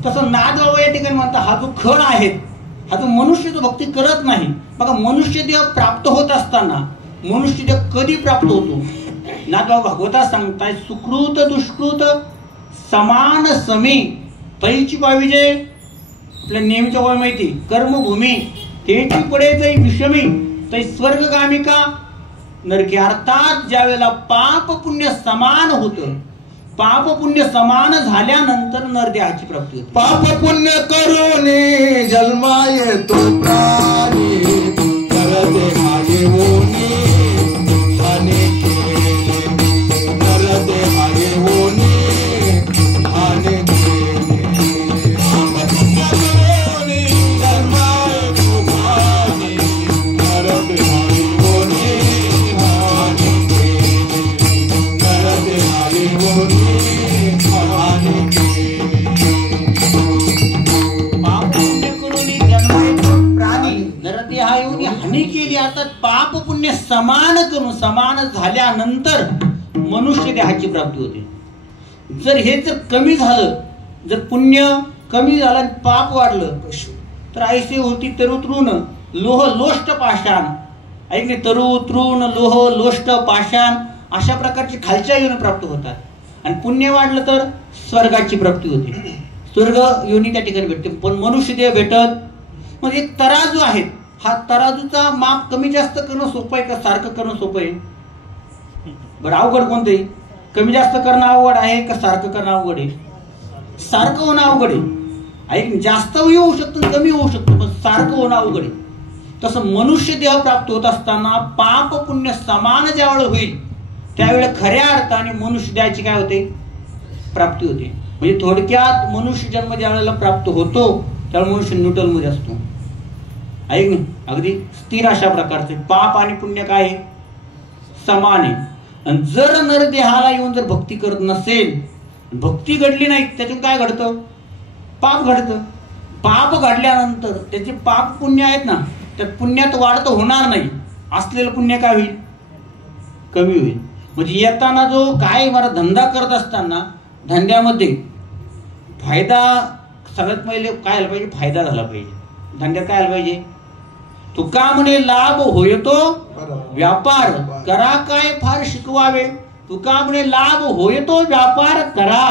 तसं नादबाबा या ठिकाणी म्हणतात हा जो खळ आहे हा जो मनुष्य जो भक्ती करत नाही. बघा मनुष्य देह प्राप्त होत असताना मनुष्य देह कधी प्राप्त होतो? नादबाबा भागवतात सांगताय सुकृत दुष्कृत समान समी तैची पाविजे. आपल्या नेहमीच्या गोष्ट माहिती कर्मभूमी तेची पडे तै विषमी तै स्वर्गगामिका नरकी. अर्थात ज्या वेळेला पाप पुण्य समान होतं, पाप पुण्य समान झाल्यानंतर नरदेहाची प्राप्ती होते. पाप पुण्य करून जन्मा येतो प्राणी नरदेहा येऊनी हानी केले. नरदेहा येऊनी हानी केले. पाप पुण्य करून जन्मा येतो प्राणी नरदेहा येऊनी हानी केले. नरदेहा येऊनी हानी केली. अर्थात पाप पुण्य समान करून समान झाल्यानंतर मनुष्य देहाची प्राप्ती होते. जर हे जर कमी झालं, जर पुण्य कमी झालं आणि पाप वाढलं तर ऐसे होती तरु तृण लोह लोष्ट पाषाण. ऐक नाही, तरु तृण लोह लोष्ट पाषाण अशा प्रकारची खालच्या योनी प्राप्त होतात. आणि पुण्य वाढलं तर स्वर्गाची प्राप्ती होते. स्वर्ग योनी त्या ठिकाणी भेटते. पण मनुष्य देह भेटत. मग एक तराजू आहे, हा तराजूचा माप कमी जास्त करणं सोपं आहे का सारखं करणं सोपं आहे? बरं अवघड कोणतं आहे? कमी जास्त करणं अवघड आहे का सारखं करणं अवघड आहे? सारखं होणं अवघड आहे. ऐक, जास्त होऊ शकतं कमी होऊ शकतं पण सारखं होणं अवघड आहे. तसं मनुष्य देह प्राप्त होत असताना पाप पुण्य समान ज्यावेळेला होईल त्यावेळेला खऱ्या अर्थाने मनुष्य देहाची काय होते? प्राप्ती होते. म्हणजे थोडक्यात मनुष्य जन्म ज्या वेळेला प्राप्त होतो त्यावेळेला मनुष्य न्यूट्रल मध्ये असतो. ऐक नाही, अगदी स्थिर अशा प्रकारचे पाप आणि पुण्य काय समान आहे. आणि जर नरदेहाला येऊन जर भक्ती करत नसेल, भक्ती घडली नाही, त्यातून काय घडतं? पाप घडतं. पाप घडल्यानंतर त्याचे पाप पुण्य आहेत ना, त्यात पुण्यात वाढ तर होणार नाही. असलेलं पुण्य काय होईल? कमी होईल. म्हणजे येताना जो काय मला धंदा करत असताना धंद्यामध्ये फायदा सगळ्यात पहिले काय आला पाहिजे, फायदा झाला पाहिजे. धंद्यात काय आला पाहिजे, तुका म्हणे लाभ होयतो व्यापार करा काय फार शिकवावे. तुका म्हणे लाभ होयतो व्यापार करा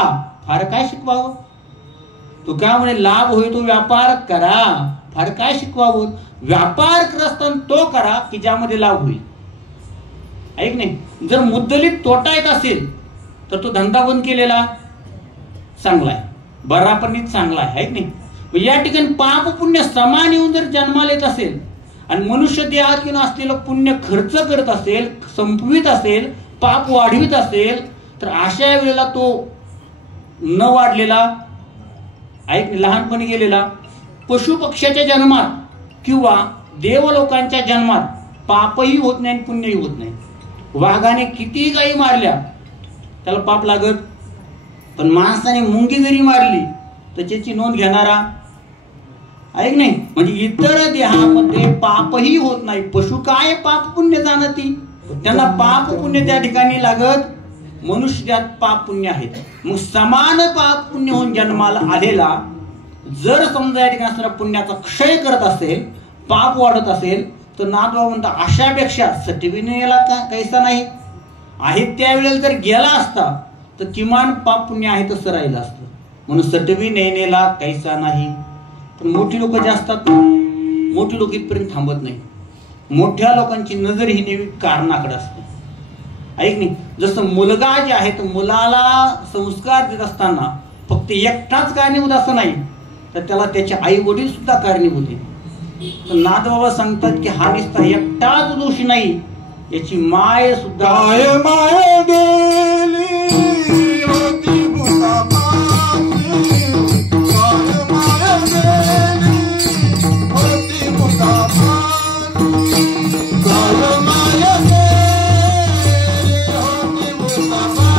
फार काय शिकवावं. तुका म्हणे लाभ होयतो व्यापार करा फार काय शिकवावं. व्यापार करत असताना तो करा की ज्यामध्ये लाभ होईल. ऐक नाही, जर मुद्दलीत तोटा येत असेल तर तो धंदा बंद केलेला चांगला आहे, बरापणीच चांगला आहे. ऐक नाही, या ठिकाणी पाप पुण्य समान येऊन जर जन्माला येत असेल आणि मनुष्य देहात घेऊन असलेलं पुण्य खर्च करत असेल, संपवित असेल, पाप वाढवित असेल, तर अशा वेळेला तो न वाढलेला, ऐक लहानपणी गेलेला पशु पक्ष्याच्या जन्मात किंवा देवलोकांच्या जन्मात पापही होत नाही आणि पुण्यही होत नाही. वाघाने किती गायी मारल्या त्याला पाप लागत, पण माणसाने मुंगी जरी मारली तर त्याची नोंद घेणारा, ऐक नाही, म्हणजे इतर देहामध्ये पापही होत नाही. पशु काय पाप पुण्य जाणती, त्यांना पाप पुण्य त्या ठिकाणी लागत, मनुष्य त्यात पाप पुण्य आहेत. मग समान पाप पुण्य होऊन जन्माला आलेला जर समजा या ठिकाणी असणारा पुण्याचा क्षय करत असेल, पाप वाढत असेल, तर नाथबाबा म्हणता अशापेक्षा सटविने याला कैसा नाही आहे. त्यावेळेला जर गेला असता तर किमान पाप पुण्य आहे तसं राहिलं असतं. म्हणून सटवी नेनेला कैसा नाही. पण मोठी लोक जे असतात, मोठी लोक इथपर्यंत थांबत नाही. मोठ्या लोकांची नजर ही नेहमी कारणाकडे असते. ऐक नाही, जसं मुलगा जे आहे तर मुलाला संस्कार देत असताना फक्त एकटाच कारणीभूत असं नाही, तर त्याला त्याचे आई वडील सुद्धा कारणीभूत आहे. तर नाथबाबा सांगतात की हा निस्ता एकटाच दोषी नाही, याची माय सुद्धा काय माय गेली होती भूतापाशी, काय माय गेली होती भूतापाशी, काय माय गेली होती भूतापाशी,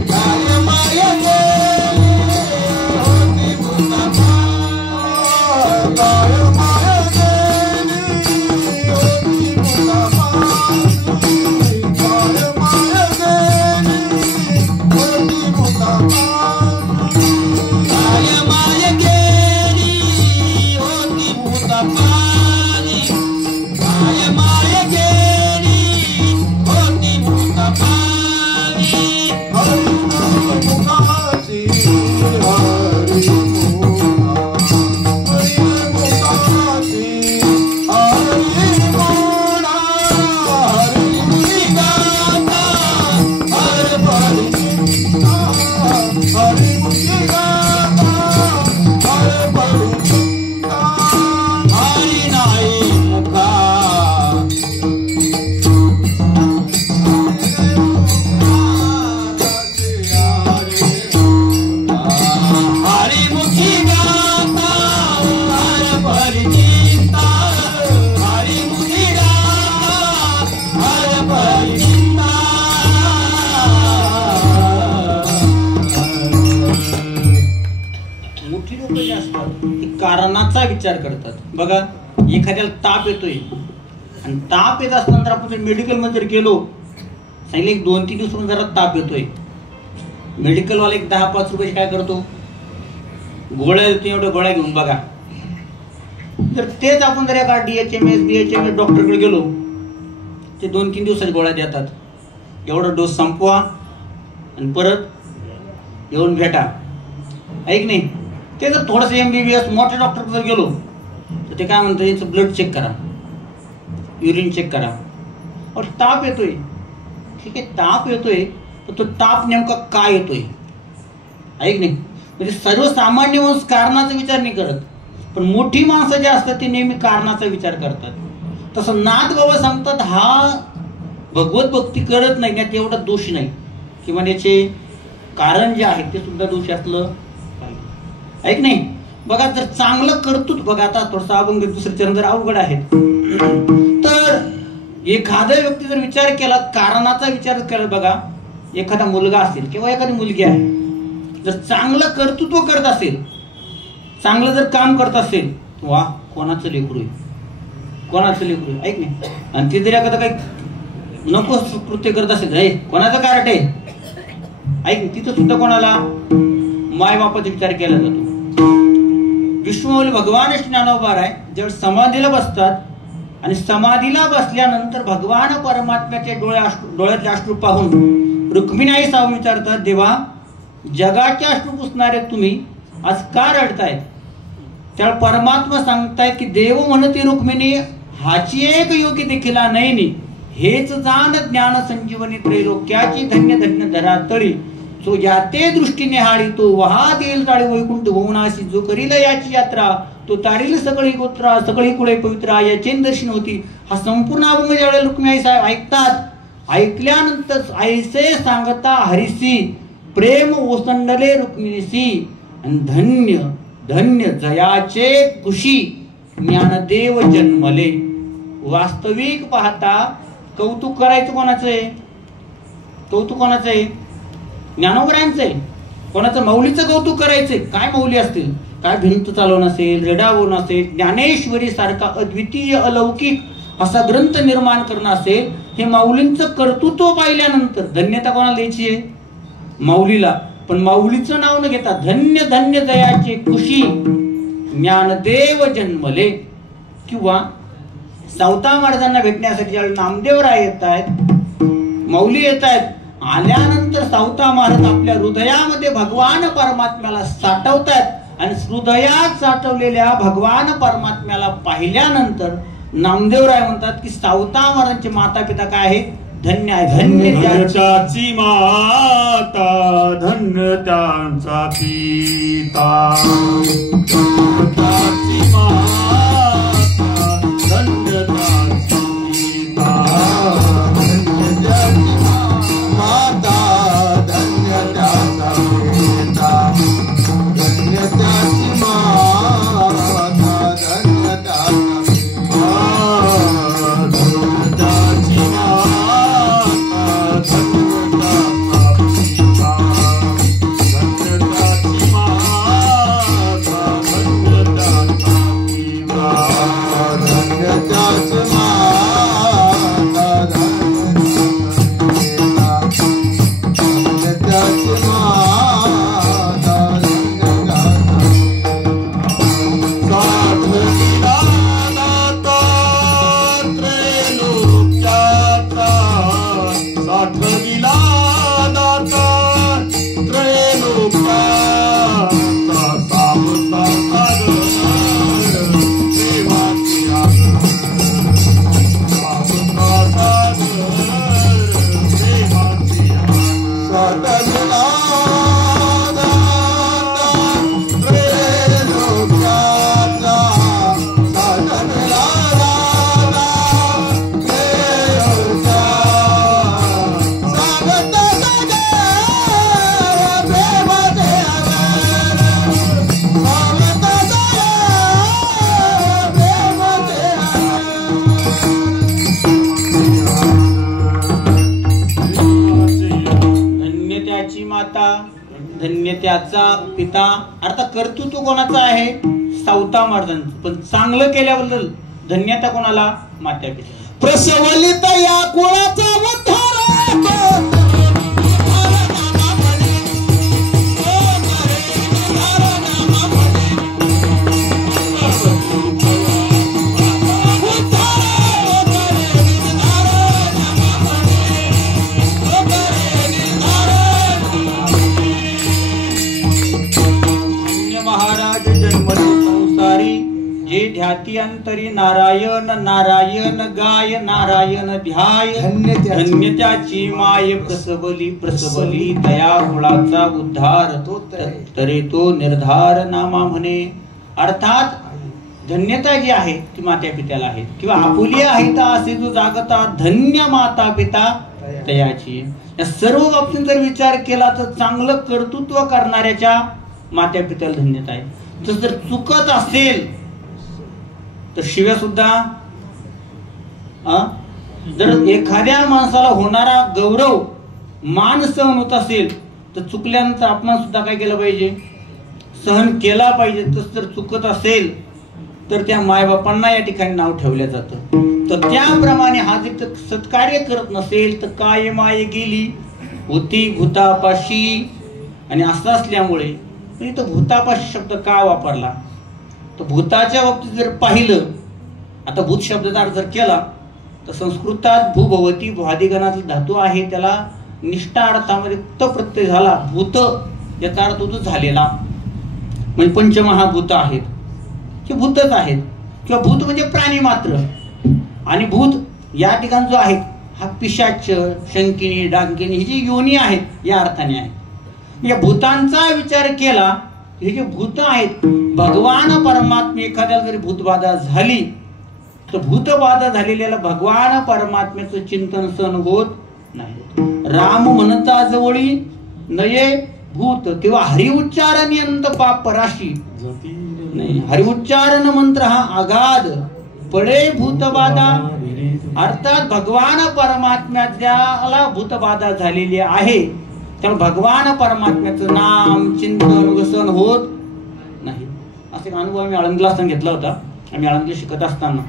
काय माय गेली होती भूतापाशी, काय माय गेली होती भूतापाशी, काय माय गेली होती भूतापाशी, काय माय गेली होती भूतापाशी, काय माय गेली होती भूतापाशी. हरी मुखाची हरी मुखाची हरी मुखा, हरी मुखी गाता हर परिचिता, हरी मुखी गाता हर परिचिता, हरी नाही मुखा हरी मुखी गाता हर परिचिता, हरी मुखी गाता हर परिचिता. मोठी लोक जे असतात ते कारणाचा विचार करतात. बघा, एखाद्याला ताप येतोय आणि ताप येत असताना आपण मेडिकल मध्ये जर गेलो, सांगितलं एक 2-3 दिवस जरा ताप येतोय, मेडिकलवाला एक 10-5 रुपये काय करतो, गोळ्या देतो. एवढ्या गोळ्या घेऊन बघा, जर तेच आपण जर एका DHMS BHMS डॉक्टरकडे गेलो, ते 2-3 दिवसाच्या गोळ्या देतात. एवढा डोस संपवा आणि परत येऊन भेटा. ऐक नाही, ते जर थोडंसं MBBS मोठ्या डॉक्टरकडे जर गेलो तर ते काय म्हणतात, यांचं ब्लड चेक करा, युरिन चेक करा. और ताप येतोय, ठीक आहे, ताप येतोय, तर तो ताप नेमका काय येतोय. ऐक नाही, म्हणजे सर्वसामान्य माणूस कारणाचा विचार नाही करत, पण मोठी माणसं जे असतात ते नेहमी कारणाचा विचार करतात. तसं नाथबाबा सांगतात हा भगवत भक्ती करत नाही, त्यात एवढा दोष नाही, किंवा त्याचे कारण जे आहे ते सुद्धा दोष असलं पाहिजे. ऐक नाही, बघा जर चांगलं करतोच, बघा आता थोडसा अभंग दुसरे चरण जर अवघड आहेत, तर एखाद्या व्यक्ती जर विचार केला, कारणाचा विचार केला, बघा एखादा मुलगा असेल किंवा एखादी मुलगी आहे, जर चांगलं कर्तृत्व करत असेल, चांगलं जर काम करत असेल, वा कोणाचं लेकरू आहे, कोणाचं लेकरू आहे. ऐक नाही, आणि ते जर एखादं काही नको कृत्य करत असेल, हे कोणाचं कारट आहे, ऐक, तिथं सुद्धा कोणाला मायबापाचा विचार केला जातो. विष्णुमौली भगवान ज्ञानोबा आहे जेव्हा समाधीला बसतात आणि समाधीला बसल्यानंतर भगवान परमात्म्याचे डोळ्यातले अश्रू पाहून रुक्मिणी आई सावं विचारतात, देवा जगाचे अश्रू पुसणारे तुम्ही आज का रडतायत? त्या परमात्मा सांगतायत की देव म्हणती रुक्मिणी हाची एक योगी देखील नयनी, हेच जाण ज्ञान संजीवनी त्रैलोक्याची धन्य धन्य धरा तळी, सो याते दृष्टीने हाळी तो वहा देईल टाळी वैकुंठ भुवनाशी, जो करील याची यात्रा तो तारील सगळी गोत्रा सगळी कुळे पवित्रा, याचे दर्शन होती. हा संपूर्ण अभंग ज्यावेळेला रुक्मिणी साहेब ऐकतात, ऐकल्यानंतर ऐसे सांगता हरिसी प्रेम ओसंडले रुक्मिणीसी, आणि धन्य धन्य जयाचे खुशी ज्ञानदेव जन्मले. वास्तविक पाहता कौतुक करायचं कोणाचं आहे? कौतुक कोणाचं आहे? ज्ञानोबरायांचं आहे. कोणाचं? मौलीचं कौतुक करायचंय. काय मौली असतील? काय भिंत चालवून असेल, रेडावून असेल, ज्ञानेश्वरी सारखा अद्वितीय अलौकिक असा ग्रंथ निर्माण करणं असेल, हे माऊलींचं कर्तृत्व पाहिल्यानंतर धन्यता कोणाला द्यायची आहे? माऊलीला. पण माऊलीचं नाव न घेता धन्य धन्य दयाचे खुशी ज्ञानदेव जन्मले. किंवा सावता महाराजांना भेटण्यासाठी ज्यावेळी नामदेवराय येत आहेत, माऊली येत आहेत, आल्यानंतर सावता महाराज आपल्या हृदयामध्ये भगवान परमात्म्याला साठवतायत आणि हृदयात साठवलेल्या भगवान परमात्म्याला पाहिल्यानंतर नामदेवराय म्हणतात की सावता महाराजांचे माता पिता काय आहे? धन्य आहे. धन्य त्याची माता, धन्य त्यांचा पिता. त्याची माता, धन्य त्यांचा पिता. धन्य त्याची माता, धन्य त्यांचा पिता. धन्य त्याची माता, धन्य त्यांचा त्याचा पिता. अर्थात कर्तृत्व कोणाचं आहे? सावता महाराजांचं. पण चांगलं केल्याबद्दल धन्यता कोणाला? मात्या पिता. प्रसवलित या कुळाचा उद्धार. ध्याती अंतरी नारायण नारायण गाय नारायण ध्याय. धन्य त्याची माय प्रसवली प्रसवली दया कुळाचा उद्धार, तरी तो निर्धार नामा म्हणे. अर्थात धन्यता जी आहे ती माता पित्याला आहे. किंवा आपुली आहे तर असे जो जागता धन्य माता पिता तयाची. या सर्व बाबतीत जर विचार केला तर चांगलं कर्तृत्व करणाऱ्याच्या माता पित्याला धन्यता आहे. जर चुकत असेल तर शिव्या सुद्धा. जर एखाद्या माणसाला होणारा गौरव मान सहन होत असेल तर चुकल्यानंतर आपण सुद्धा काय केलं पाहिजे? सहन केला पाहिजे. तसं जर चुकत असेल तर त्या मायबापांना या ठिकाणी नाव ठेवलं जातं. तर त्याप्रमाणे हा जर सत्कार्य करत नसेल तर काय माय गेली होती भूतापाशी. आणि असं असल्यामुळे इथं भूतापाशी शब्द का वापरला, तर भूताच्या बाबतीत जर पाहिलं, आता भूत शब्दाचा अर्थ जर केला तर संस्कृतात भूभवती भ्वादिगणाचा धातू आहे, त्याला निष्ठा अर्थामध्ये त प्रत्यय झाला. भूत याचा अर्थ होतो झालेला, म्हणजे पंचमहाभूत आहेत, हे भूतच आहेत. किंवा भूत म्हणजे प्राणी मात्र. आणि भूत या ठिकाणी जो आहे हा पिशाच, शंकिनी, डांकिनी ही जी योनी आहेत या अर्थाने आहे. या भूतांचा विचार केला, हे जे भूत आहेत, भगवान परमात्मा एखाद्याला जरी भूतबाधा झाली तर भूतबाधा झालेल्याला भगवान परमात्म्याचं चिंतन सहन होत नाही. राम म्हणता जवळी नये भूत, तेव्हा हरि उच्चारण यंत पाप पराशी. नाही, हरि उच्चारण मंत्र हा आगाध पडे भूतबाधा. अर्थात भगवान परमात्म्याला भूतबाधा झालेली आहे, त्यामुळे भगवान परमात्म्याचं नाम चिंतन व्यसन होत नाही. असे अनुभव आम्ही आळंदीला असताना घेतला होता. आम्ही आळंदीला शिकत असताना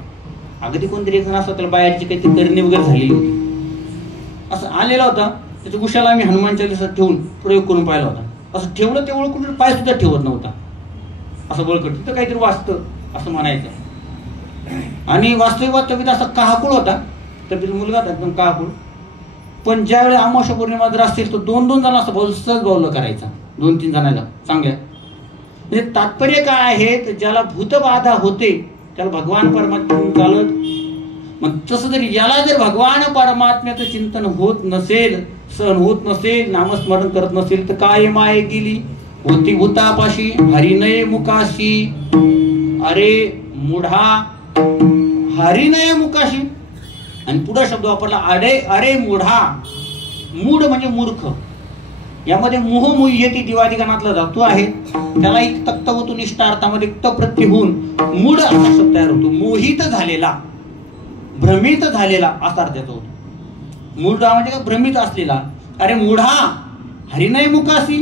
अगदी कोणतरी एक जण असं त्याला बाहेरची काहीतरी करणी वगैरे झालेली होती, असं आलेला होता. त्याच्या उशाला आम्ही हनुमान चालीसा ठेवून प्रयोग करून पाहिला होता. असं ठेवलं ते ओळखून पाय सुद्धा ठेवत नव्हता, असं बळकट तिथं काहीतरी वाचतं असं म्हणायचं. आणि वास्तविक तब्येत असा कहाकूळ होता, तब्येत मुलगा होता एकदम कहाकूळ. पण ज्यावेळी अमावस्या पौर्णिमा जर असेल तर 2-2 जण असं सहज बावलं करायचा, 2-3 जणांना चांगल्या. म्हणजे तात्पर्य काय आहे, तर ज्याला भूतबाधा होते त्याला भगवान परमात्मा चालत. मग तसं जर याला जर भगवान परमात्म्याचं चिंतन होत नसेल, सहन होत नसेल, नामस्मरण करत नसेल तर काय माये गेली होती भूतापाशी हरिनय मुकाशी. अरे मूढा, हरिनय मुकाशी. आणि पुढे शब्द वापरला अरे मूढा. मूढ म्हणजे मूर्ख. यामध्ये मोह मुह्यती दिवादिगणातला धातू आहे, त्याला एक तक्त होतो निष्ठा अर्थामध्ये क्त प्रत्यय होऊन मूढ असा शब्द तयार होतो. मोहित झालेला, भ्रमित झालेला असा अर्थ होतो. मूढ म्हणजे का भ्रमित असलेला. अरे मूढा हरिनय मुकाशी.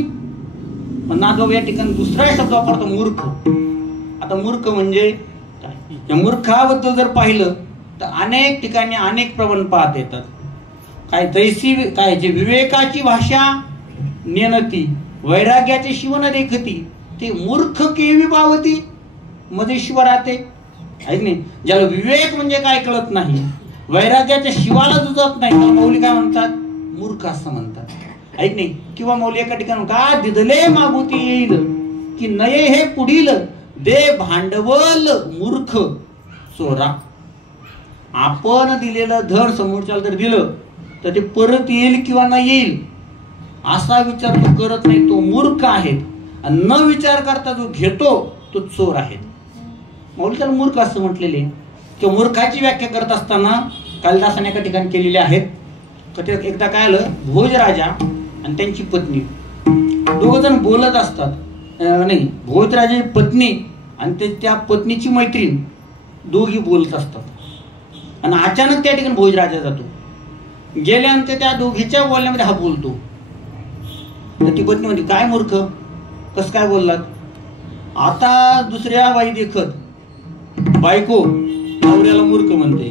नाथबाबा या ठिकाणी दुसरा शब्द वापरतो मूर्ख. आता मूर्ख म्हणजे या मूर्खाबद्दल जर पाहिलं तर अनेक ठिकाणी अनेक प्रबंध पाहता येतात. काय तैसी काय जे विवेकाची भाषा नेनती वैराग्याचे शिवन देखती ते मूर्ख केवी पावती मध्ये शिवराते. ऐक नाही, ज्याला विवेक म्हणजे काय कळत नाही, वैराग्याच्या शिवाला जुजत नाही, तर मौली काय म्हणतात, मूर्ख असं म्हणतात. ऐक नाही. किंवा मौली एका ठिकाणी का दिदले मागुती येईल की नये हे पुढील दे भांडवल मूर्ख चोरा. आपण दिलेलं धन समोरच्याला जर दिलं तर ते परत येईल किंवा नाही येईल असा विचार तो करत नाही, तो मूर्ख आहे. आणि न विचार करता जो घेतो तो चोर आहे. मौली त्याला मूर्ख असं म्हटलेले. किंवा मूर्खाची व्याख्या करत असताना कालिदासाने एका ठिकाणी केलेले आहेत. एकदा काय आलं, भोजराजा आणि त्यांची पत्नी दोघ जण बोलत असतात. नाही, भोजराजाची पत्नी आणि त्या पत्नीची मैत्रीण दोघी बोलत असतात. आणि अचानक त्या ठिकाणी भोजराजा जातो. गेल्यानंतर त्या दोघीच्या बोलण्यामध्ये हा बोलतो. तर ती पत्नी म्हणते, काय मूर्ख, कस काय बोललात. आता दुसऱ्या बाई देखत बायको नवऱ्याला मूर्ख म्हणते.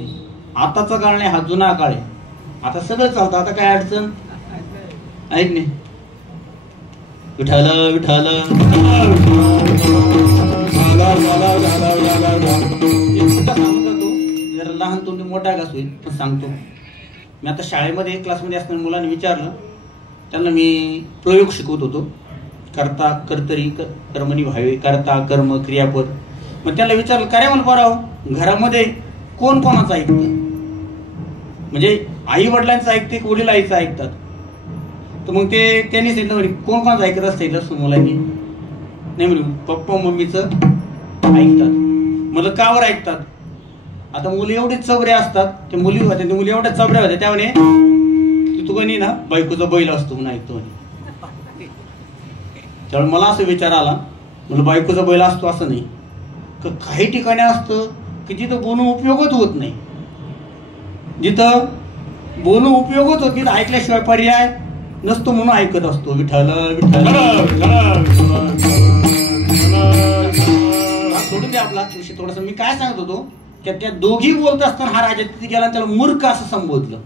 आताचा काळ नाही, हा जुना काळ आहे. आता सगळं चालतं, आता काय अडचण ऐक नाही. विठाल विठाल जरा लहान तोंडी मोठा घास होईल पण सांगतो. मी आता शाळेमध्ये क्लासमध्ये असताना मुलांनी विचारलं, त्यांना मी प्रयोग शिकवत होतो. कर्ता कर्तरी कर्मणी व्हावे, कर्ता कर्म क्रियापद. मग त्याला विचारलं, काय मला पोराव घरामध्ये कोण कोणाचं ऐकतं, म्हणजे आई वडिलांचं ऐकते, वडील आईचं ऐकतात. तर मग ते त्यांनी सांगितलं कोण कोणाचं ऐकत असतं असं मुलांनी. नाही म्हणून पप्पा मम्मीचं ऐकतात. मला कावर ऐकतात. आता मुली एवढे चबरे असतात, ते मुली होत्या, त्या मुली एवढ्या चबऱ्या होत्या त्यामुळे तू कणी ना बायकोचा बैल असतो म्हणून ऐकतो म्हणे. त्यामुळे मला असं विचार आला, मला बायकोचा बैल असतो असं नाही. काही ठिकाणी असतं की जिथं बोलून उपयोगच होत नाही, जिथं बोलून उपयोगच होत नाही, ऐकल्याशिवाय पर्याय नसतो म्हणून ऐकत असतो. विठ्ठल विठ्ठल सोडून द्या आपला विषय थोडासा. मी काय सांगत होतो की त्या दोघी बोलत असताना हा राजा तिथे गेला, त्याला मूर्ख असं संबोधलं.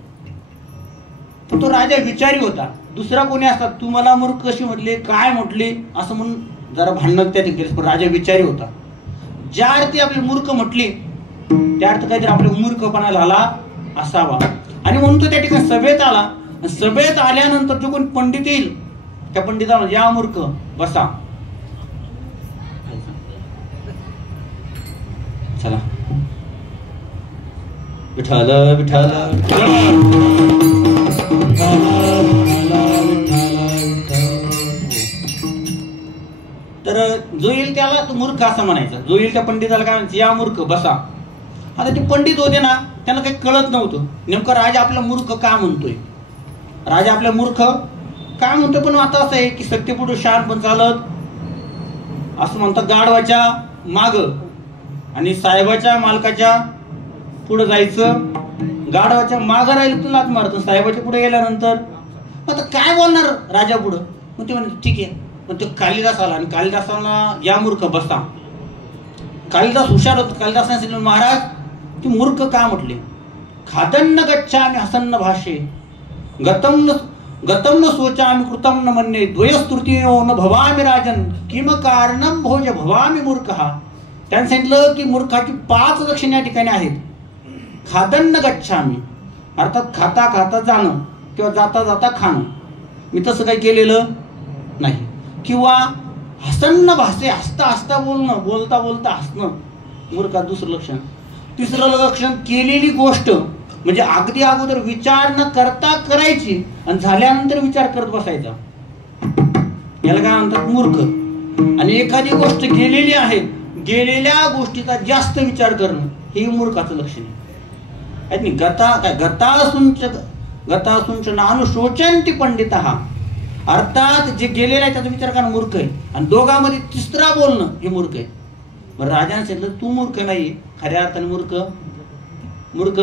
पण तो राजा विचारी होता. दुसरा कोणी असतात तू मला मूर्ख कशी म्हटले, काय म्हटले असं म्हणून जरा भांडण त्या ठिकाणी, पण राजा विचारी होता. ज्या अर्थी आपले मूर्ख म्हटले त्या अर्थ काहीतरी आपल्या मूर्खपणा झाला असावा. आणि म्हणून तो त्या ठिकाणी सभेत आला. सभेत आल्यानंतर जो कोणी पंडित येईल त्या पंडिताला या मूर्ख बसा, चला विठ्ठल विठ्ठल. तर जो येईल त्याला तो मूर्ख असं म्हणायचं. जो येईल त्या पंडिताला काय म्हणायचं, या मूर्ख बसा. आता ते पंडित होते ना, त्यांना काही कळत नव्हतं नेमकं राजा आपला मूर्ख का म्हणतोय. राजा आपला मूर्ख काय म्हणतोय, पण आता असं आहे की सत्यपुरुष शान पण चालत असं म्हणतात गाढवाच्या माग आणि साहेबाच्या मालकाच्या पुढे जायचं. गाढवाच्या माग राहील तुला लात मारत, साहेबाच्या पुढे गेल्यानंतर आता काय बोलणार राजा पुढं. मग ते म्हणते ठीक आहे. पण तो कालिदास आला आणि कालिदासाला या मूर्ख बसा. कालिदास हुशार होत. कालिदासाने सांगितलं महाराज ती मूर्ख का म्हटले. खादन्न गच्छामि हसन्न भाषे गतम न सोचामि कृतम न मन्ये द्वयस्तृतीयो न भवामि राजन किम कारणम भोज भवामि मूर्खः. त्यांनी सांगितलं की मूर्खाची 5 लक्षणे या ठिकाणी आहेत. खादन्न गच्छामि अर्थात खाता खाता जाणं किंवा जाता जाता खाणं, मी तसं काही केलेलं नाही. किंवा हसन्न भाषे हसता हसता बोलणं, बोलता बोलता हसणं मूर्खा दुसरं लक्षण. तिसरं लक्षण केलेली गोष्ट म्हणजे अगदी अगोदर विचार न करता करायची आणि झाल्यानंतर विचार करत बसायचा, याला काय म्हणतात मूर्ख. आणि एखादी गोष्ट गेलेली आहे, गेलेल्या गोष्टीचा जास्त विचार करणं हे मूर्खाचं लक्षण आहे. गतासूंच नानुशोचन्ति पंडितः. अर्थात जे गेलेलं आहे त्याचा विचार करणं मूर्ख आहे. आणि दोघांमध्ये तिसरा बोलणं हे मूर्ख आहे. बरं राजाने सांगितलं तू मूर्ख नाही, खऱ्या अर्थाने मूर्ख.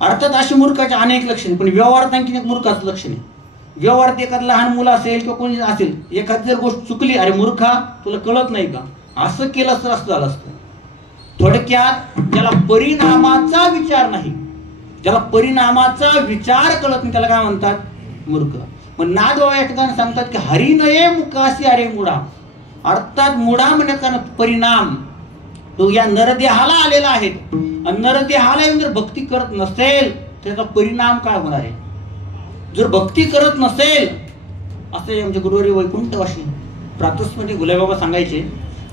अर्थात अशी मूर्खाचे अनेक लक्षणे, पण व्यवहारात आणखी एक मूर्खाचं लक्षण आहे. व्यवहारात एखादं लहान मुलं असेल किंवा कोणी असेल, एखादी जर गोष्ट चुकली, अरे मूर्खा तुला कळत नाही का, असं केलं असतं असं झालं असतं. थोडक्यात ज्याला परिणामाचा विचार नाही, ज्याला परिणामाचा विचार कळत नाही त्याला काय म्हणतात मूर्ख. मग नादबाबा या ठिकाणी सांगतात की हरिनये मुकासी अरे मुडा. अर्थात मुडा म्हणजे परिणाम तो या नरदेहाला आलेला आहे. आणि नरदेहाला जर भक्ती करत नसेल त्याचा परिणाम काय होणार आहे. जर भक्ती करत नसेल, असे आमचे गुरुवारी वैकुंठवासी प्रातस्मृती गुलाबाबा सांगायचे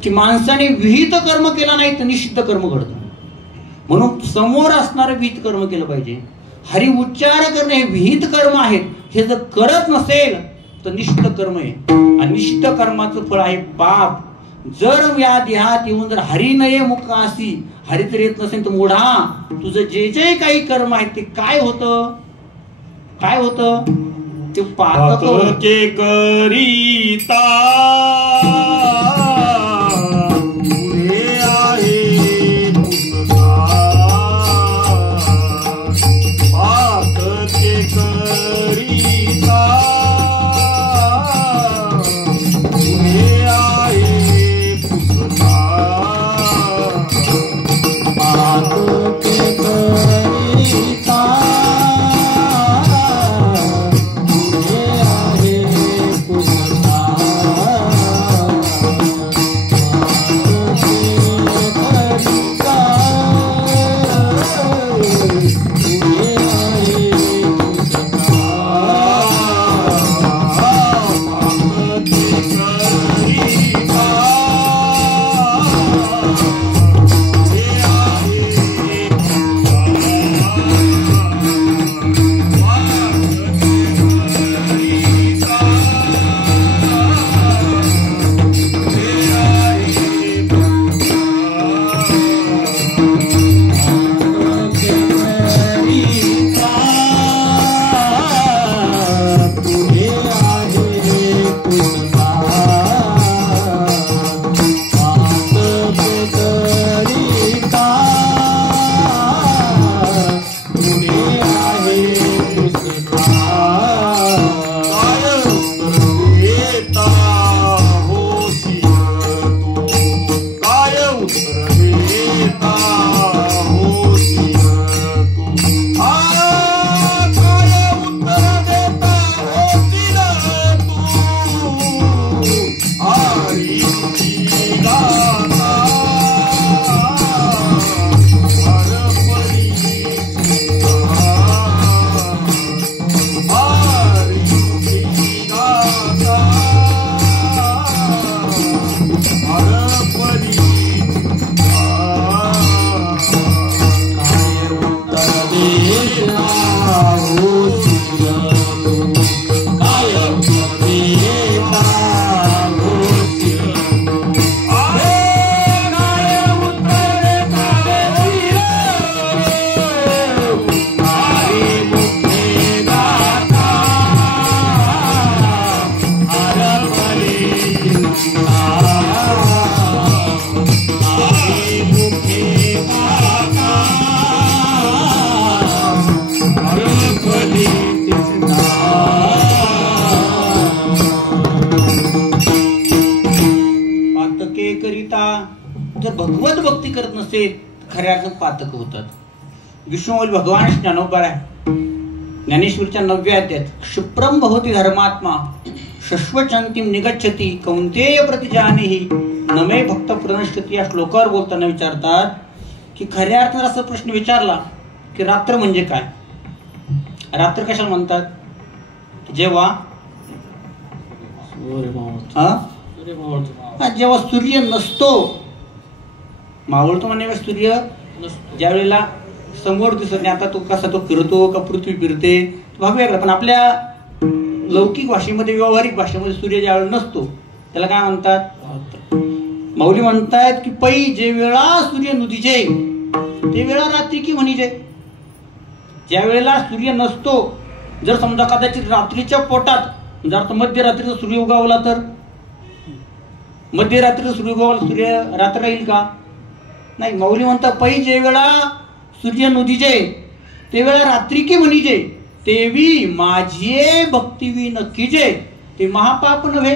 की माणसाने विहित कर्म केला नाही तर निषिद्ध कर्म घडतं. म्हणून समोर असणारं विहित कर्म केलं पाहिजे. हरि उच्चार करणे हे विहित कर्म आहेत, हे जर करत नसेल तर निषिद्ध कर्म आहे. आणि निषिद्ध कर्माचं फळ आहे पाप. जर या देहात येऊन जर हरी नये मुकासी, हरी जर येत नसेल तर मुढा तुझं जे जे काही कर्म आहेत ते काय होतं ते पातक के करीता पुढे आहे पातक के करीता पुढे आहे पातक के करीता उत्तर भक्ती करत नसते खऱ्या अर्थात पातक होतात. विष्णू भगवान ज्ञानोबा ज्ञानेश्वरच्या 9व्या अध्यायात क्षिप्रम भवती धर्मात्मा शश्वचंतीम निगच्छती कौंतेय प्रतिजानेही नमे भक्त प्रणश्यती या श्लोकावर बोलताना विचारतात की खऱ्या अर्थात असा प्रश्न विचारला की रात्र म्हणजे काय. रात्र कशाला म्हणतात. जेव्हा जेव्हा सूर्य नसतो, मावळतो म्हणजे सूर्य ज्या वेळेला समोर दिसत नाही. आता तो कसा तो फिरतो का पृथ्वी फिरते भाग वेगळा, पण आपल्या लौकिक भाषेमध्ये व्यावहारिक भाषेमध्ये सूर्य ज्या वेळेला नसतो त्याला काय म्हणतात. माऊली म्हणतात की पै जे वेळा सूर्य नुदिजे ते वेळा रात्री की म्हणीजे. ज्या वेळेला सूर्य नसतो, जर समजा कदाचित रात्रीच्या पोटात जर मध्यरात्रीचा सूर्य उगवला तर मध्यरात्रीचा सूर्य उगवला सूर्य रात्र राहील का. नाही. माऊली म्हणतात पै जे वेळा सूर्य नुदिजे ते वेळा रात्री की म्हणीजे तेवी माझी भक्तीवी नक्कीजे ते महापाप नव्हे.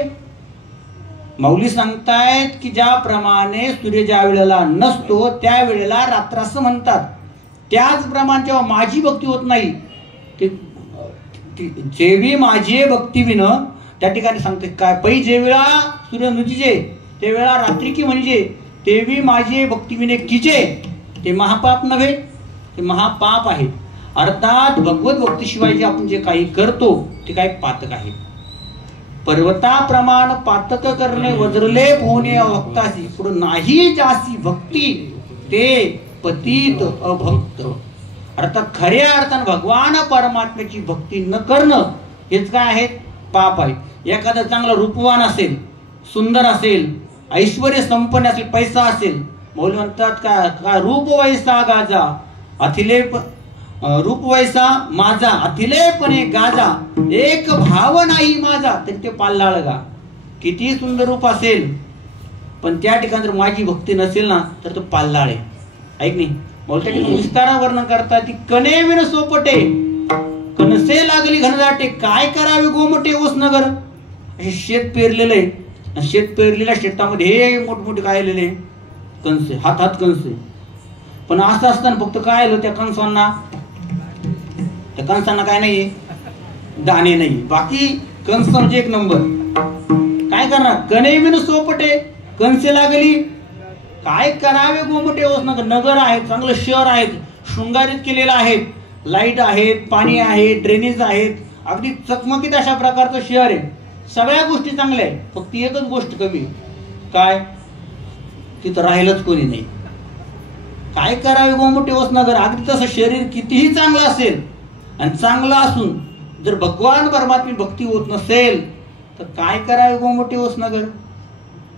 माऊली सांगतायत की ज्याप्रमाणे सूर्य ज्या वेळेला नसतो त्या वेळेला रात्र असं म्हणतात, त्याचप्रमाणे जेव्हा माझी भक्ती होत नाही जेवी माझी भक्तीविन त्या ठिकाणी सांगते काय पै जे वेळा सूर्य नुदिजे ते वेळा रात्री की म्हणजे तेवी माझी भक्तीविने किजे ते महापाप नव्हे, ते महापाप आहे. अर्थात भगवत भक्तीशिवाय जे आपण जे काही करतो ते काही पातक आहे. पर्वताप्रमाण पातक करणे वज्रलेप होणे भक्तासी पुढे नाही जासी भक्ती ते पतित अभक्त. अर्थात खऱ्या अर्थाने भगवान परमात्म्याची भक्ती न करणं हेच काय आहे पाप आहे. एखादा चांगला रूपवान असेल, सुंदर असेल, ऐश्वर्य संपन्न असेल, पैसा असेल, मौली म्हणतात का रूप वैसा गाजा अथिलेप रूप वैसा माझा अथिलेपणे गाजा एक भाव नाही माझा तरी ते पाल्लाळ गा. किती सुंदर रूप असेल पण त्या ठिकाणी जर माझी भक्ती नसेल ना तर तो पाल्लाळ आहे. ऐक नाही. बोलते विस्तारा वर्णन करतात ती कणे विन सोपटे कणसे लागली घनदाटे काय करावे गोमटे ओसनगर. असे शेत पेरलेले, शेत पेरलेल्या शेतामध्ये हे मोठमोठे काय आलेले कणसे, हात हात कणसे. पण असं असताना फक्त काय आलं त्या कणसांना काय नाही दाणे नाही, बाकी कंस म्हणजे एक नंबर. काय करणार कणे विन सोपटे कणसे लागली काय करावे गोमटे ओसनगर. नगर आहेत, चांगलं शहर आहेत, शृंगारित केलेलं आहेत, लाईट आहेत, पाणी आहे, ड्रेनेज आहेत, अगदी चकमकीत अशा प्रकारचं शहर आहे. सगळ्या गोष्टी चांगल्या आहेत, फक्त एकच गोष्ट कमी काय तिथं राहिलंच कोणी नाही. काय करावे गोमटे ओसनगर. अगदी तसं शरीर कितीही चांगलं असेल आणि चांगलं असून जर भगवान परमात्मी भक्ती होत नसेल तर काय करावे गोमटे ओसनगर.